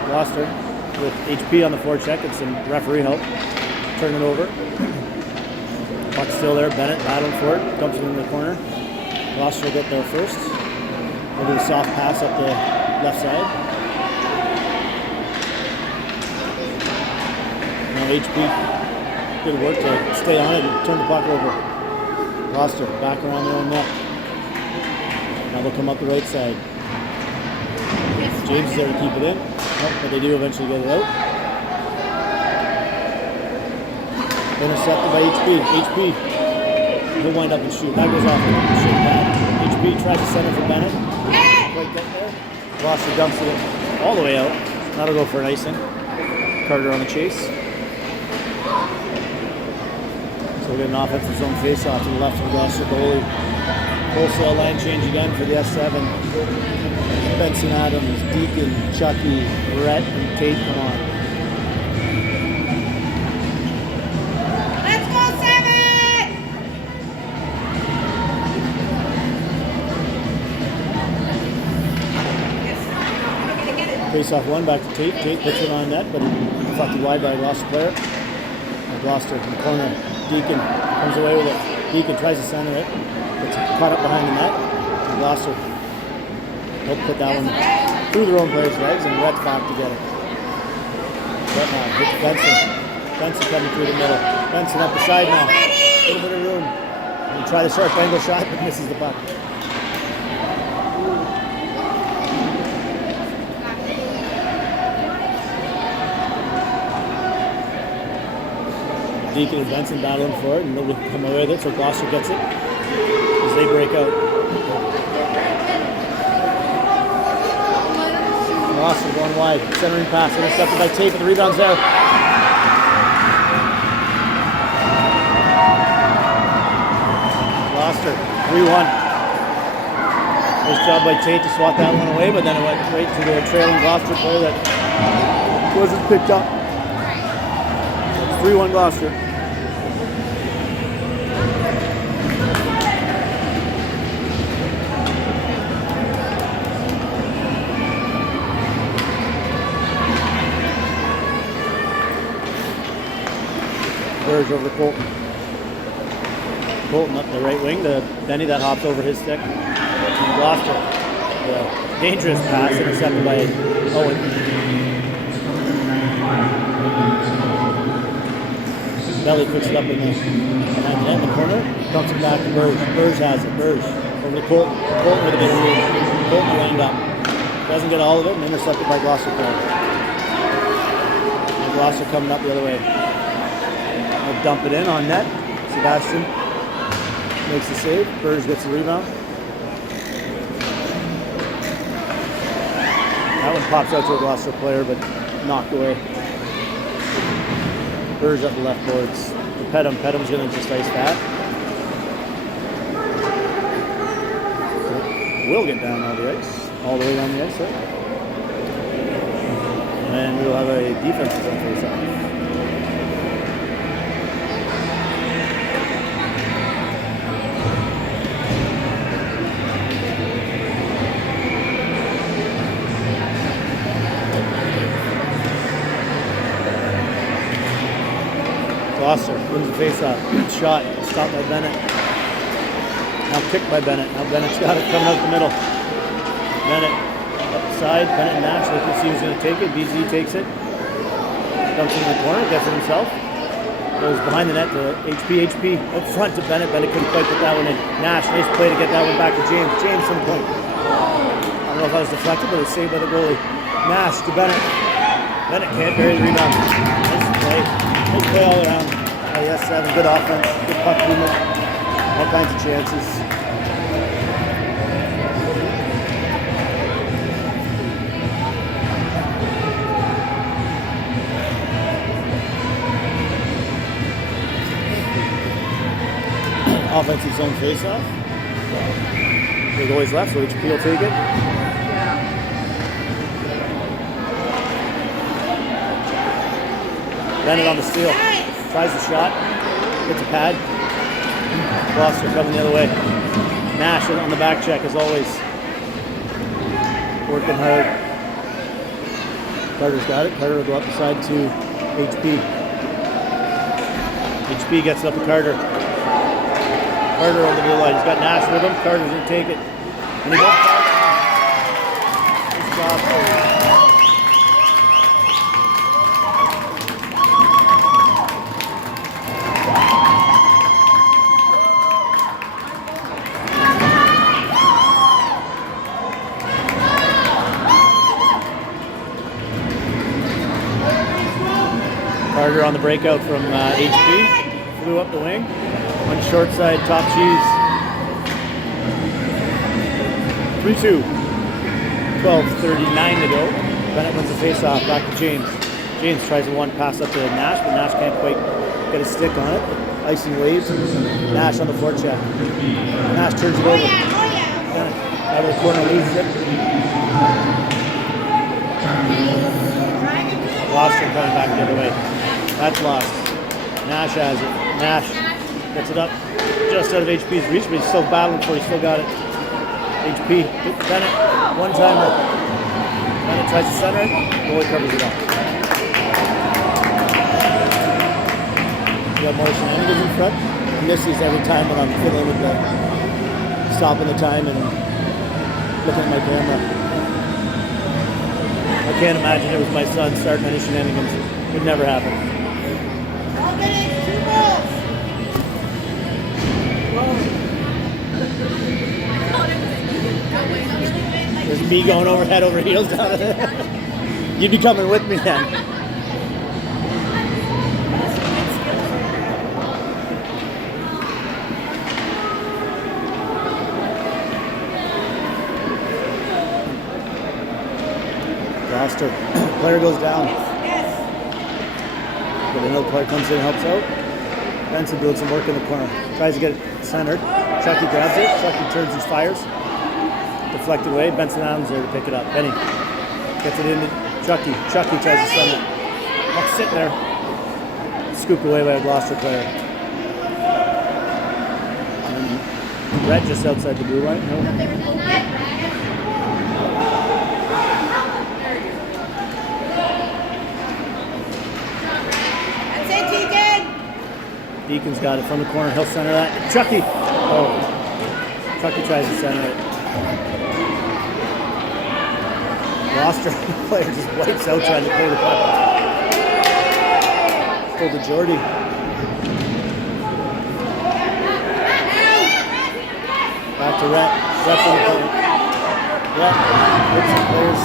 Gloucester with HP on the forecheck and some referee help. Turn it over. Puck's still there. Bennett battling for it. Dumps it in the corner. Gloucester will get there first. We'll do a soft pass up the left side. Now HP, good work to stay on it and turn the puck over. Gloucester back around their own net. Now they'll come up the right side. James is there to keep it in, but they do eventually get it out. Intercepted by HP. HP, he'll wind up and shoot. That goes off the shooting pad. HP tries to center for Bennett. Quite get there. Gloucester dumps it all the way out. That'll go for an icing. Carter on the chase. So we'll get an offensive zone face-off to the left of the Gloucester goalie. Wholesale line change again for the S7. Benson Adams, Deacon, Chucky, Rhett, and Tate come on. Let's go, 7! Face-off one, back to Tate. Tate puts it on net, but deflected wide by a Gloucester player. Gloucester in the corner. Deacon comes away with it. Deacon tries to center it. It's caught up behind the net. And Gloucester will put that one through their own player's legs, and Rhett's back to get it. Rhett now hits Benson. Benson coming through the middle. Benson up the side now. A little bit of room. And try the sharp angle shot, but misses the puck. Deacon and Benson battling for it, and nobody can come away with it, so Gloucester gets it as they break out. Gloucester going wide, centering pass, intercepted by Tate, but the rebound's there. Gloucester, 3-1. Nice job by Tate to swat that one away, but then it went right to the trailing Gloucester player that wasn't picked up. It's 3-1 Gloucester. Burge over Colton. Colton up the right wing to Benny, that hopped over his stick. And Gloucester, the dangerous pass intercepted by Owen. Belly picks it up in the behind the net in the corner, dumps it back to Burge. Burge has it. Burge over to Colton. Colton with a bit of room. Colton lined up. Doesn't get all of it and intercepted by Gloucester player. And Gloucester coming up the other way. They'll dump it in on net. Sebastian makes the save. Burge gets the rebound. That one pops out to a Gloucester player, but knocked away. Burge up the left boards. Pedham. Pedham's going to just ice that. We'll get down all the ice. All the way down the ice, right? And we'll have a defensive zone face-off. Gloucester wins the face-off. Shot. Stopped by Bennett. Now kicked by Bennett. Now Bennett's got it coming out the middle. Bennett up the side. Bennett and Nash looking to see who's going to take it. BZ takes it. Dumps it in the corner. Gets it himself. Goes behind the net to HP up front to Bennett. Bennett couldn't quite put that one in. Nash, nice play to get that one back to James. James some point. I don't know if that was deflected, but it was saved by the goalie. Nash to Bennett. Bennett can't bury the rebound. Nice play. Nice play all around. Yes, 7. Good offense. Good puck movement. All kinds of chances. Offensive zone face-off. The goalie's left, so HP will take it. Bennett on the steal. Tries the shot. Gets a pad. Gloucester coming the other way. Nash on the back check as always. Working hard. Carter's got it. Carter will go up the side to HP. HP gets it up to Carter. Carter over the blue line. He's got Nash with him. Carter's going to take it. And he goes Carter. Good job. Carter on the breakout from HP. Flew up the wing. On short side, top cheese. 3-2. 12:39 to go. Bennett wins the face-off. Back to James. James tries the one pass up to Nash, but Nash can't quite get a stick on it. Icing waves. Nash on the forecheck. Nash turns it over. Bennett out of the corner, loses it. Gloucester coming back the other way. That's lost. Nash has it. Nash gets it up just out of HP's reach, but he's still battling for it. He's still got it. HP. Bennett. One-timer. Bennett tries to center it. Goalie covers it up. We got Morrison Hennigan in front. He misses every time when I'm fiddling with the stopping the time and looking at my camera. I can't imagine it was my son starting any shenanigans. It would never happen. There's me going over head over heels down there. You'd be coming with me then. Gloucester. Player goes down. But another player comes in and helps out. Benson doing some work in the corner. Tries to get it centered. Chucky grabs it. Chucky turns and fires. Deflected away. Benson Adams there to pick it up. Benny gets it into Chucky. Chucky tries to send it. Not sitting there. Scooped away by a Gloucester player. And Brett just outside the blue line. No. Deacon's got it from the corner. He'll center that. Chucky! Oh. Chucky tries to center it. Gloucester player just wipes out trying to play the puck. Pull to Jordy. Back to Rhett. Rhett from the corner. Rhett hits the players'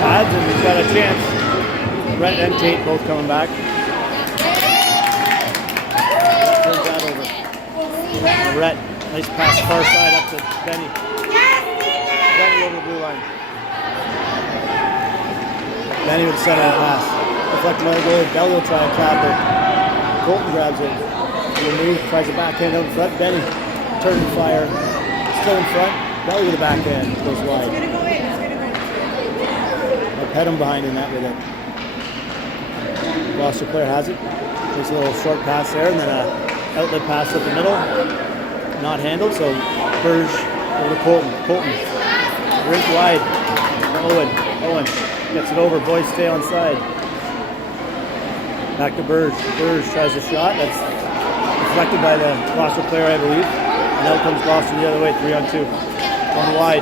pads and he's got a chance. Rhett and Tate both coming back. Rhett, nice pass far side up to Benny. Benny over the blue line. Benny with the center of the pass. Deflected by the goalie. Belly will try and clap it. Colton grabs it. He'll move, tries a backhand out in front. Benny, turn and fire. Still in front. Belly with the backhand. Goes wide. I'll pet him behind in that with it. Gloucester player has it. Takes a little short pass there and then a outlet pass up the middle. Not handled, so Burge over to Colton. Colton, rink wide. Owen gets it over. Boys stay on side. Back to Burge. Burge tries a shot. That's deflected by the Gloucester player, I believe. And out comes Gloucester the other way, 3-on-2. Going wide.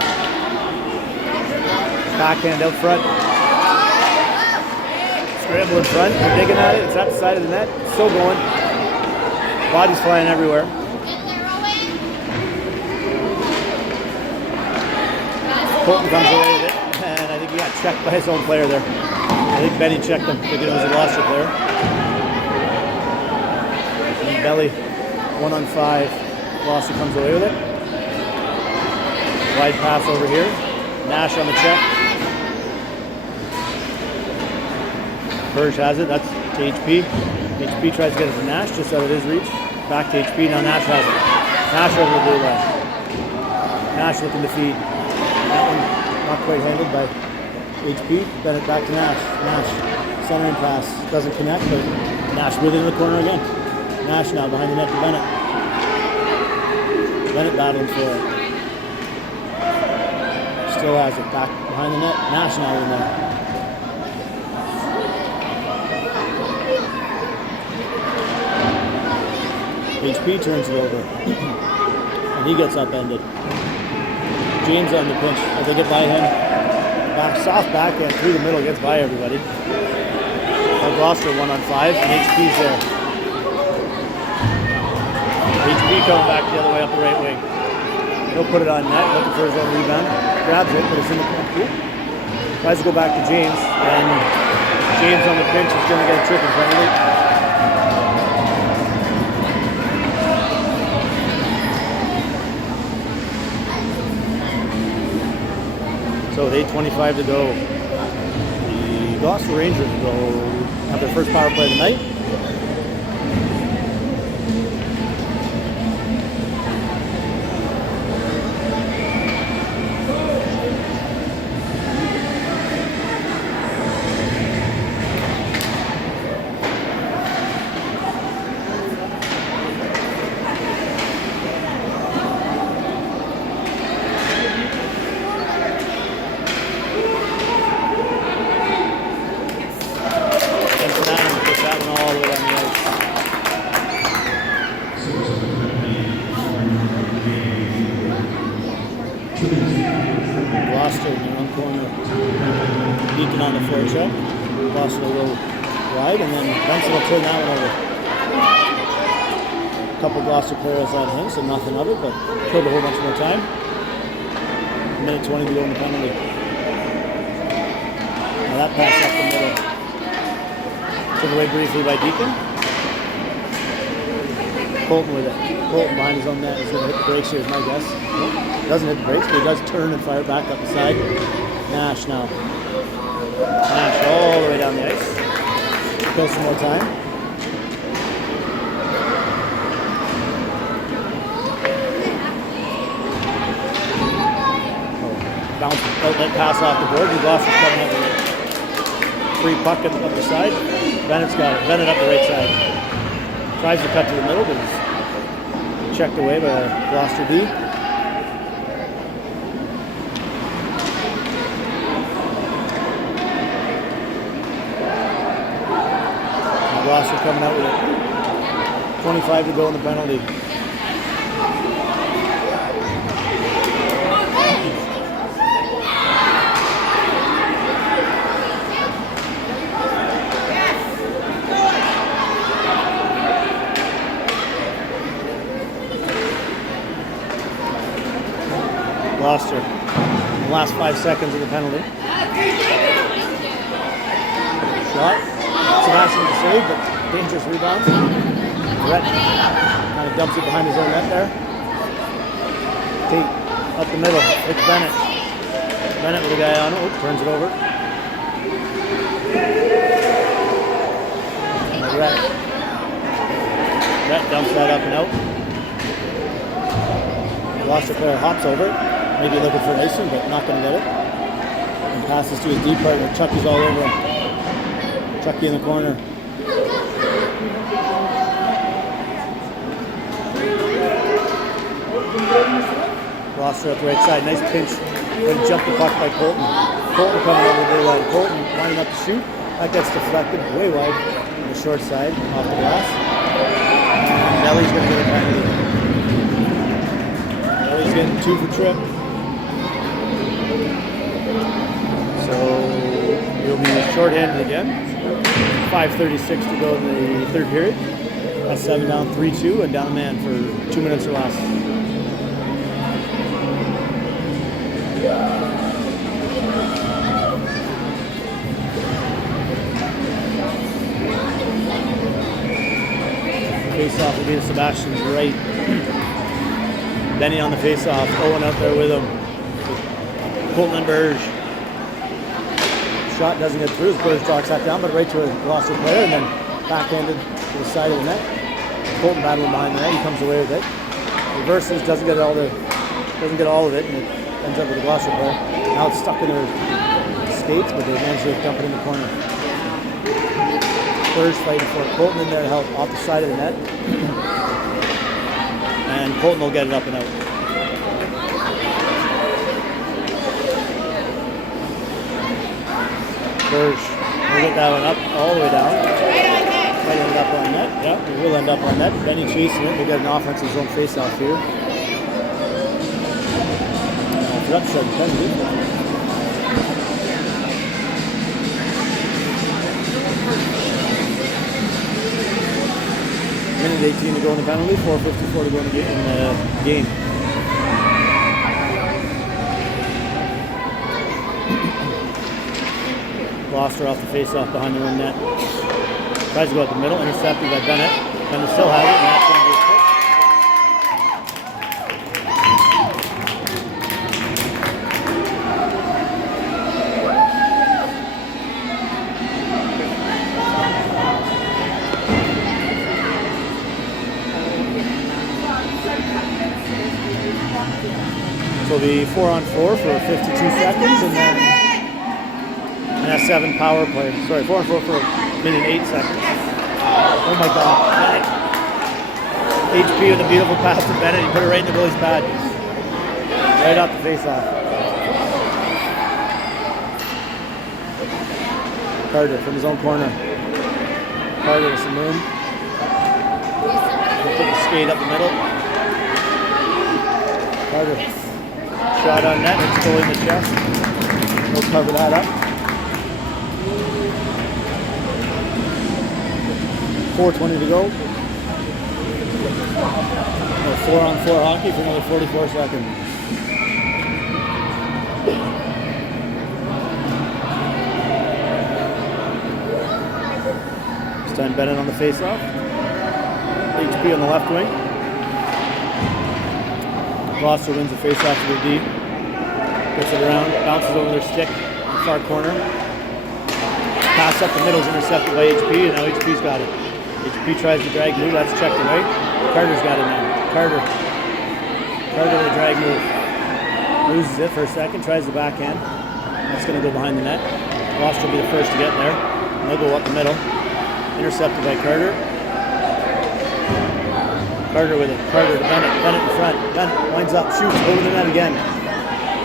Backhand out front. Scramble in front. They're digging at it. It's at the side of the net. It's still going. Bodies flying everywhere. Colton comes away with it. And I think he got checked by his own player there. I think Benny checked him, thinking it was a Gloucester player. And Belly, 1-on-5. Gloucester comes away with it. Wide pass over here. Nash on the check. Burge has it. That's to HP. HP tries to get it to Nash, just out of his reach. Back to HP. Now Nash has it. Nash over the blue line. Nash looking to feed. That one not quite handled by HP. Bennett back to Nash. Nash centering pass. Doesn't connect, but Nash with it in the corner again. Nash now behind the net to Bennett. Bennett battling for it. Still has it. Back behind the net. Nash now in there. HP turns it over. And he gets upended. James on the pinch. As they get by him. Soft backhand through the middle. Gets by everybody. Gloucester 1-on-5. And HP's there. HP coming back the other way up the right wing. He'll put it on net. Looking for his own rebound. Grabs it, but it's in the corner. Tries to go back to James. And James on the pinch is going to get a trick in front of it. So with 8:25 to go, the Gloucester Rangers will have their first power play of the night. Gloucester in their own corner. Deacon on the forecheck. Gloucester will go wide, and then Benson will turn that one over. A couple Gloucester players on him, so nothing of it, but killed a whole bunch more time. 1:20 to go in the penalty. Now that pass up the middle. Took away briefly by Deacon. Colton with it. Colton behind his own net is going to hit the brakes here, is my guess. Nope. Doesn't hit the brakes, but he does turn and fire back up the side. Nash now. Nash all the way down the ice. Kill some more time. Bounce outlet pass off the board. Gloucester's coming up with it. Free puck up the side. Bennett's got it. Bennett up the right side. Tries to cut to the middle, but he's checked away by Gloucester D. And Gloucester coming out with it. 25 to go in the penalty. Gloucester, the last 5 seconds of the penalty. Shot. Sebastian to save, but dangerous rebound. Brett kind of dumps it behind his own net there. Tate up the middle. It's Bennett. Bennett with a guy on it. Oh, turns it over. And Brett dumps that up and out. Gloucester player hops over it. Maybe looking for icing, but not going to get it. And passes to his deep partner. Chucky's all over him. Chucky in the corner. Gloucester up the right side. Nice pinch. Then jump the puck by Colton. Colton coming over the blue line. Colton lining up to shoot. That gets deflected way wide on the short side off the glass. And Nelly's going to get a penalty. Nelly's getting 2 for trip. So he'll be short-handed again. 5:36 to go in the third period. That's 7 down, 3-2, and down a man for 2 minutes or less. Face-off will be to Sebastian's right. Benny on the face-off. Owen out there with him. Colton and Burge. Shot doesn't get through as Burge docks that down, but right to a Gloucester player, and then backhanded to the side of the net. Colton battling behind the net. He comes away with it. Reverses, doesn't get all of it, and it ends up with a Gloucester player. Now it's stuck in their skates, but they managed to dump it in the corner. Burge fighting for it. Colton in there to help off the side of the net. And Colton will get it up and out. Burge will get that one up, all the way down. Might end up on net. Yeah, it will end up on net. Benny chasing it. We'll get an offensive zone face-off here. I forgot to set the penalty. Minute 18 to go in the penalty, 4:54 to go in the game. Gloucester off the face-off behind their own net. Tries to go up the middle, intercepted by Bennett. Bennett still has it, and that's going to be a kick. So it'll be 4-on-4 for 52 seconds, and then a 7 power play. Sorry, 4-on-4 for a minute 8 seconds. Oh my God. Bennett. HP with a beautiful pass to Bennett. He put it right in the goalie's pad. Right off the face-off. Carter from his own corner. Carter with some room. He'll put the skate up the middle. Carter. Shot on net. It's goal in the chest. We'll cover that up. 4:20 to go. 4-on-4 hockey for another 44 seconds. This time Bennett on the face-off. HP on the left wing. Gloucester wins the face-off to their D. Gets it around, bounces over their stick, far corner. Pass up the middle is intercepted by HP, and now HP's got it. HP tries to drag move, that's checked away. Carter's got it now. Carter with a drag move. Loses it for a second, tries the backhand. That's going to go behind the net. Gloucester will be the first to get there. And they'll go up the middle. Intercepted by Carter. Carter with it. Carter to Bennett. Bennett in front. Bennett winds up, shoots over the net again.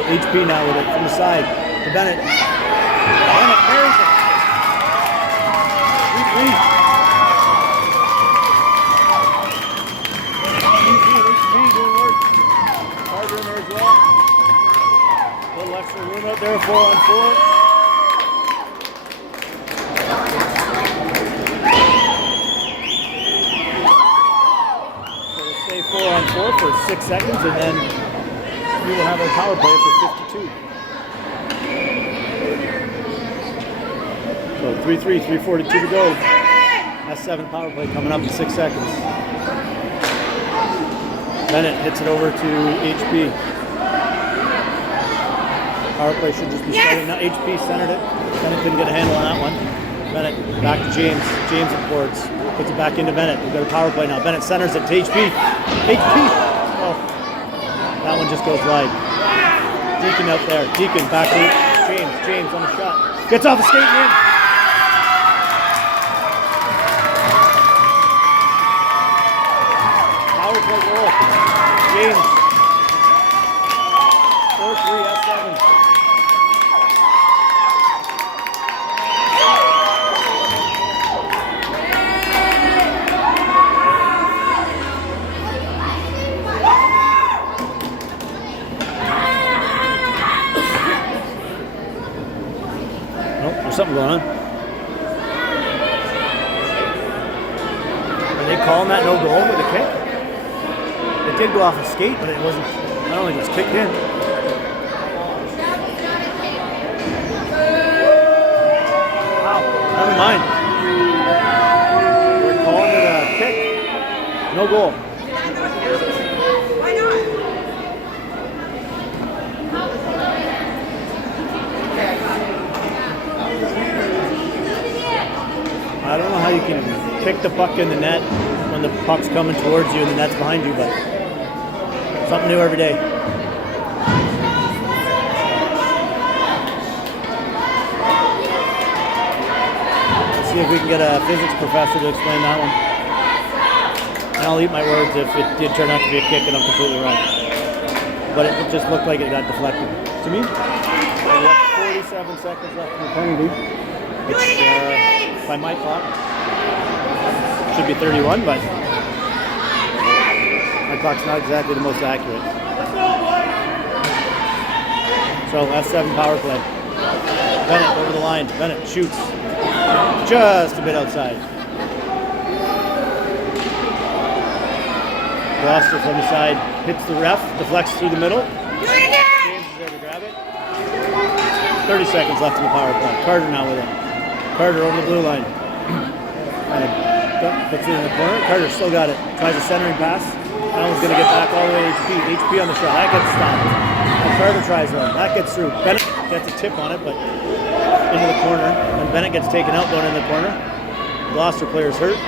HP now with it from the side to Bennett. Bennett carries it. 3-3. Room out there, 4-on-4. So we'll stay 4-on-4 for 6 seconds, and then we will have our power play for 52. So 3-3, 3:42 to go. S7 power play coming up in 6 seconds. Bennett hits it over to HP. Power play should just be starting now. HP centered it. Bennett couldn't get a handle on that one. Bennett back to James. James at boards. Puts it back into Bennett. We've got a power play now. Bennett centers it to HP. HP! Oh. That one just goes wide. Deacon out there. Deacon back to James. James on the shot. Gets off the skate and in. Power play goal. James. 4-3 S7. going on? Are they calling that no goal with a kick? It did go off a skate, but it wasn't. I don't think it was kicked in. Wow, never mind. We're calling it a kick. No goal. Why not? I don't know how you can kick the puck in the net when the puck's coming towards you and the net's behind you, but something new every day. Let's see if we can get a physics professor to explain that one. And I'll eat my words if it did turn out to be a kick and I'm completely wrong. But it just looked like it got deflected. To me, we have 47 seconds left in the penalty. It's, by my clock, should be 31, but my clock's not exactly the most accurate. So F7 power play. Bennett over the line. Bennett shoots just a bit outside. Gloucester from the side hits the ref, deflects through the middle. James is there to grab it. 30 seconds left in the power play. Carter now with it. Carter over the blue line. Kind of puts it in the corner. Carter still got it. Tries a centering pass. Allen's going to get back all the way to HP. HP on the shot. That gets stopped. And Carter tries one. That gets through. Bennett gets a tip on it, but into the corner. And Bennett gets taken out going in the corner. Gloucester player's hurt.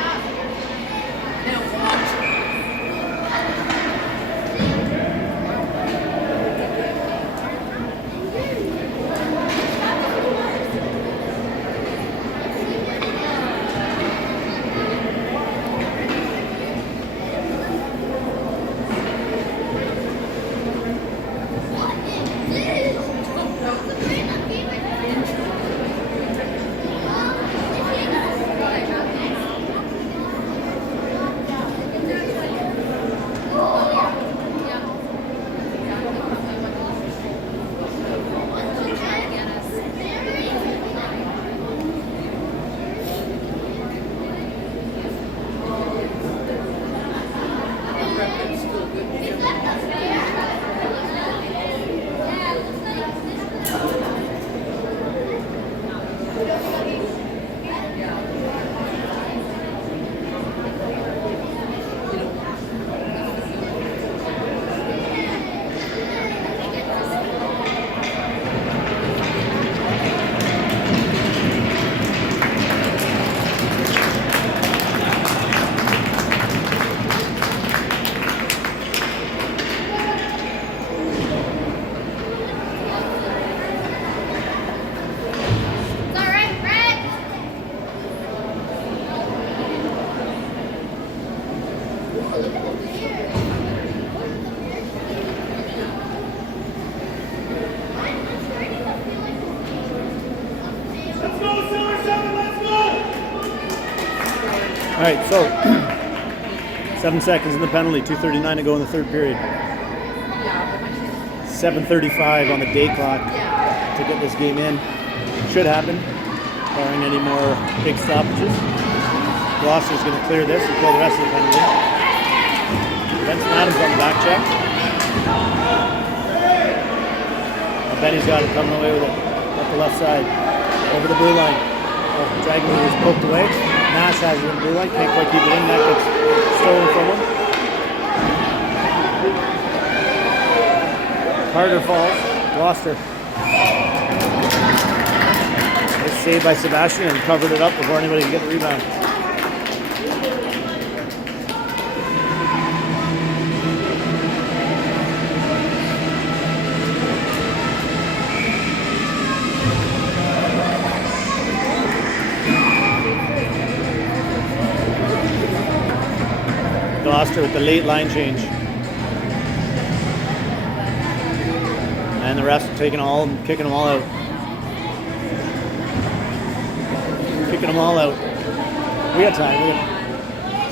All right, so 7 seconds in the penalty, 2:39 to go in the third period. 7:35 on the day clock to get this game in. Should happen, barring any more big stoppages. Gloucester's going to clear this and kill the rest of the penalty. Benson Adams on the back check. Benny's got it coming away with it up the left side, over the blue line. Dragon is poked away. Nash has it in the blue line, can't quite keep it in. That gets stolen from him. Carter falls. Gloucester. Nice save by Sebastian and covered it up before anybody can get the rebound. Gloucester with the late line change. And the refs are taking all, kicking them all out. Kicking them all out. We got time. We got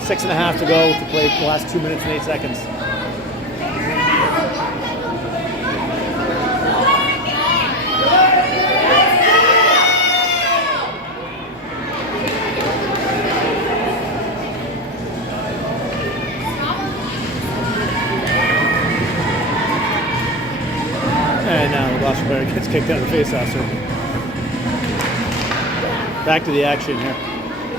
6.5 to go to play the last 2 minutes and 8 seconds. kicked out of the face-off circle. Back to the action here.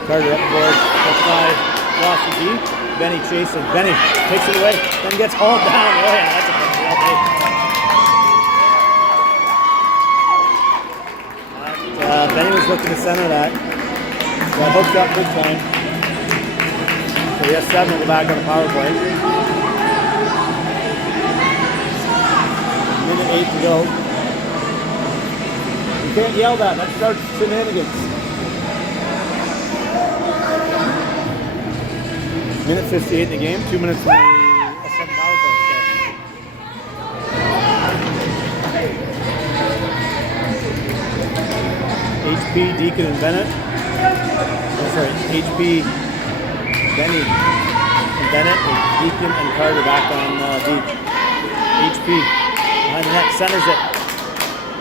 Carter up the board, left side, lost the D. Benny chasing. Benny takes it away, then gets hauled down. Oh yeah, that's a good deal. Benny was looking to center that. Got hooked up big time. So he has 7 to go back on the power play. Minute 8 to go. You can't yell that. That starts shenanigans. Minute 58 in the game. 2 minutes in the S7 power play. HP, Deacon, and Bennett. Oh, sorry, HP, Benny, and Bennett, with Deacon and Carter back on deep. HP behind the net, centers it.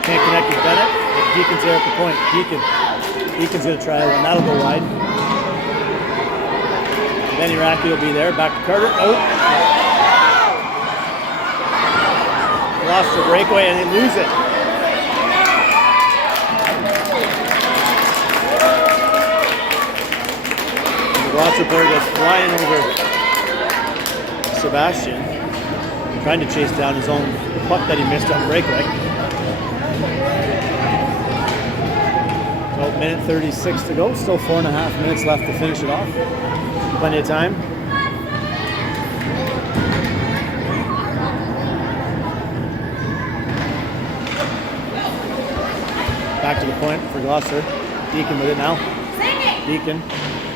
Can't connect with Bennett. Deacon's there at the point. Deacon's going to try one. That'll go wide. Benny Racky will be there. Back to Carter. Oh! Lost the breakaway and they lose it. Gloucester player goes flying over Sebastian, trying to chase down his own puck that he missed on the breakaway. So minute 36 to go, still 4.5 minutes left to finish it off. Plenty of time. Back to the point for Gloucester. Deacon with it now. Deacon.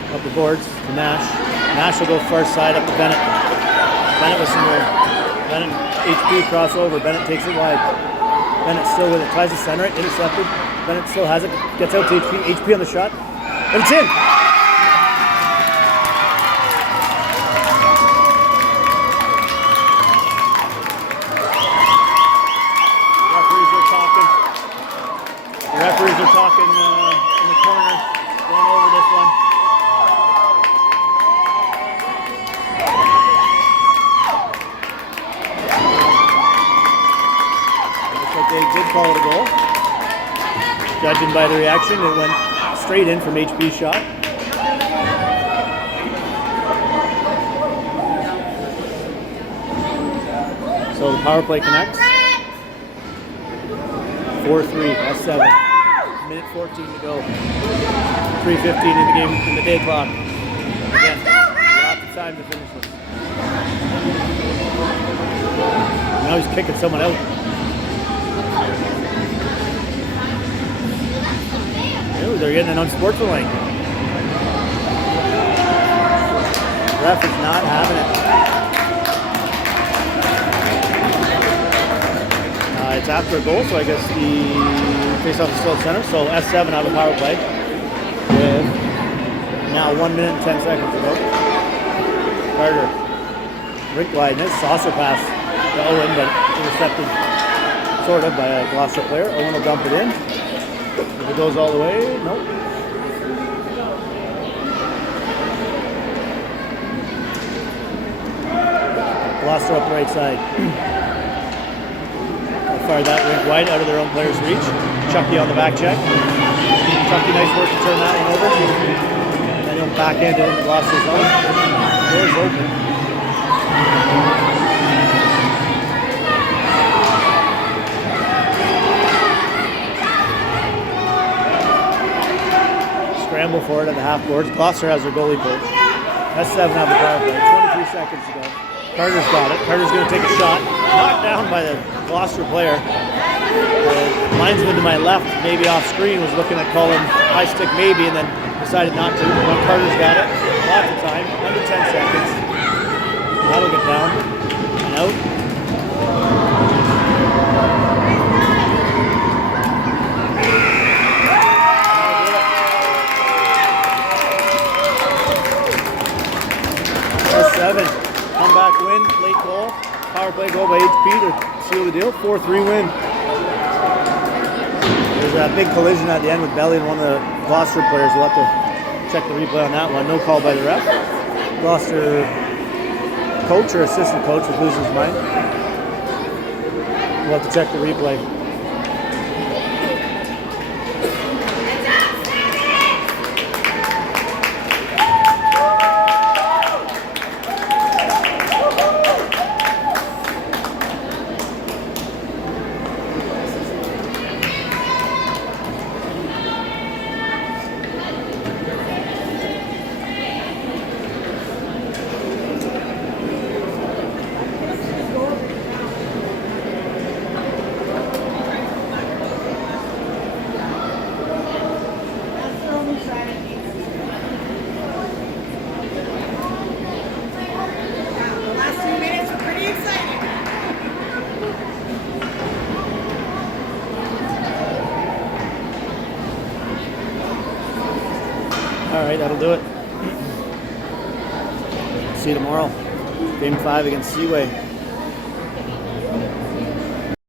Up the boards to Nash. Nash will go far side up to Bennett. Bennett with some more. Bennett, HP crossover. Bennett takes it wide. Bennett still with it. Tries to center it. Intercepted. Bennett still has it. Gets out to HP. HP on the shot. And it's in! The referees are talking in the corner. Going over this one. They did call it a goal. Judging by the reaction, it went straight in from HB's shot. So the power play connects. 4-3, that's 7. Minute 14 to go. 3:15 in the game, in the day clock. Again, lots of time to finish this. Now he's kicking someone out. They're getting an unsportsmanlike. Ref is not having it. It's after a goal, so I guess the face-off is still at center. So S7 out of the power play with now 1 minute and 10 seconds to go. Carter, rink wideness, saucer pass to Owen, but intercepted sort of by a Gloucester player. Owen will dump it in. If it goes all the way, nope. Gloucester up the right side. They'll fire that rink wide out of their own player's reach. Chucky on the back check. Chucky, nice work to turn that one over. Then he'll backhand it into Gloucester's zone. Door's open. Scramble for it at the half boards. Gloucester has their goalie coach. That's 7 out of the power play. 23 seconds to go. Carter's got it. Carter's going to take a shot. Knocked down by the Gloucester player. The linesman to my left, maybe off screen, was looking at calling high stick maybe and then decided not to. But Carter's got it. Lots of time. Under 10 seconds. That'll get down and out. Seven. Comeback win, late goal. Power play goal by HP to seal the deal. 4-3 win. There's a big collision at the end with Belly and one of the Gloucester players. We'll have to check the replay on that one. No call by the ref. Gloucester coach or assistant coach was losing his mind. We'll have to check the replay. All right, that'll do it. See you tomorrow. Game 5 against Seaway.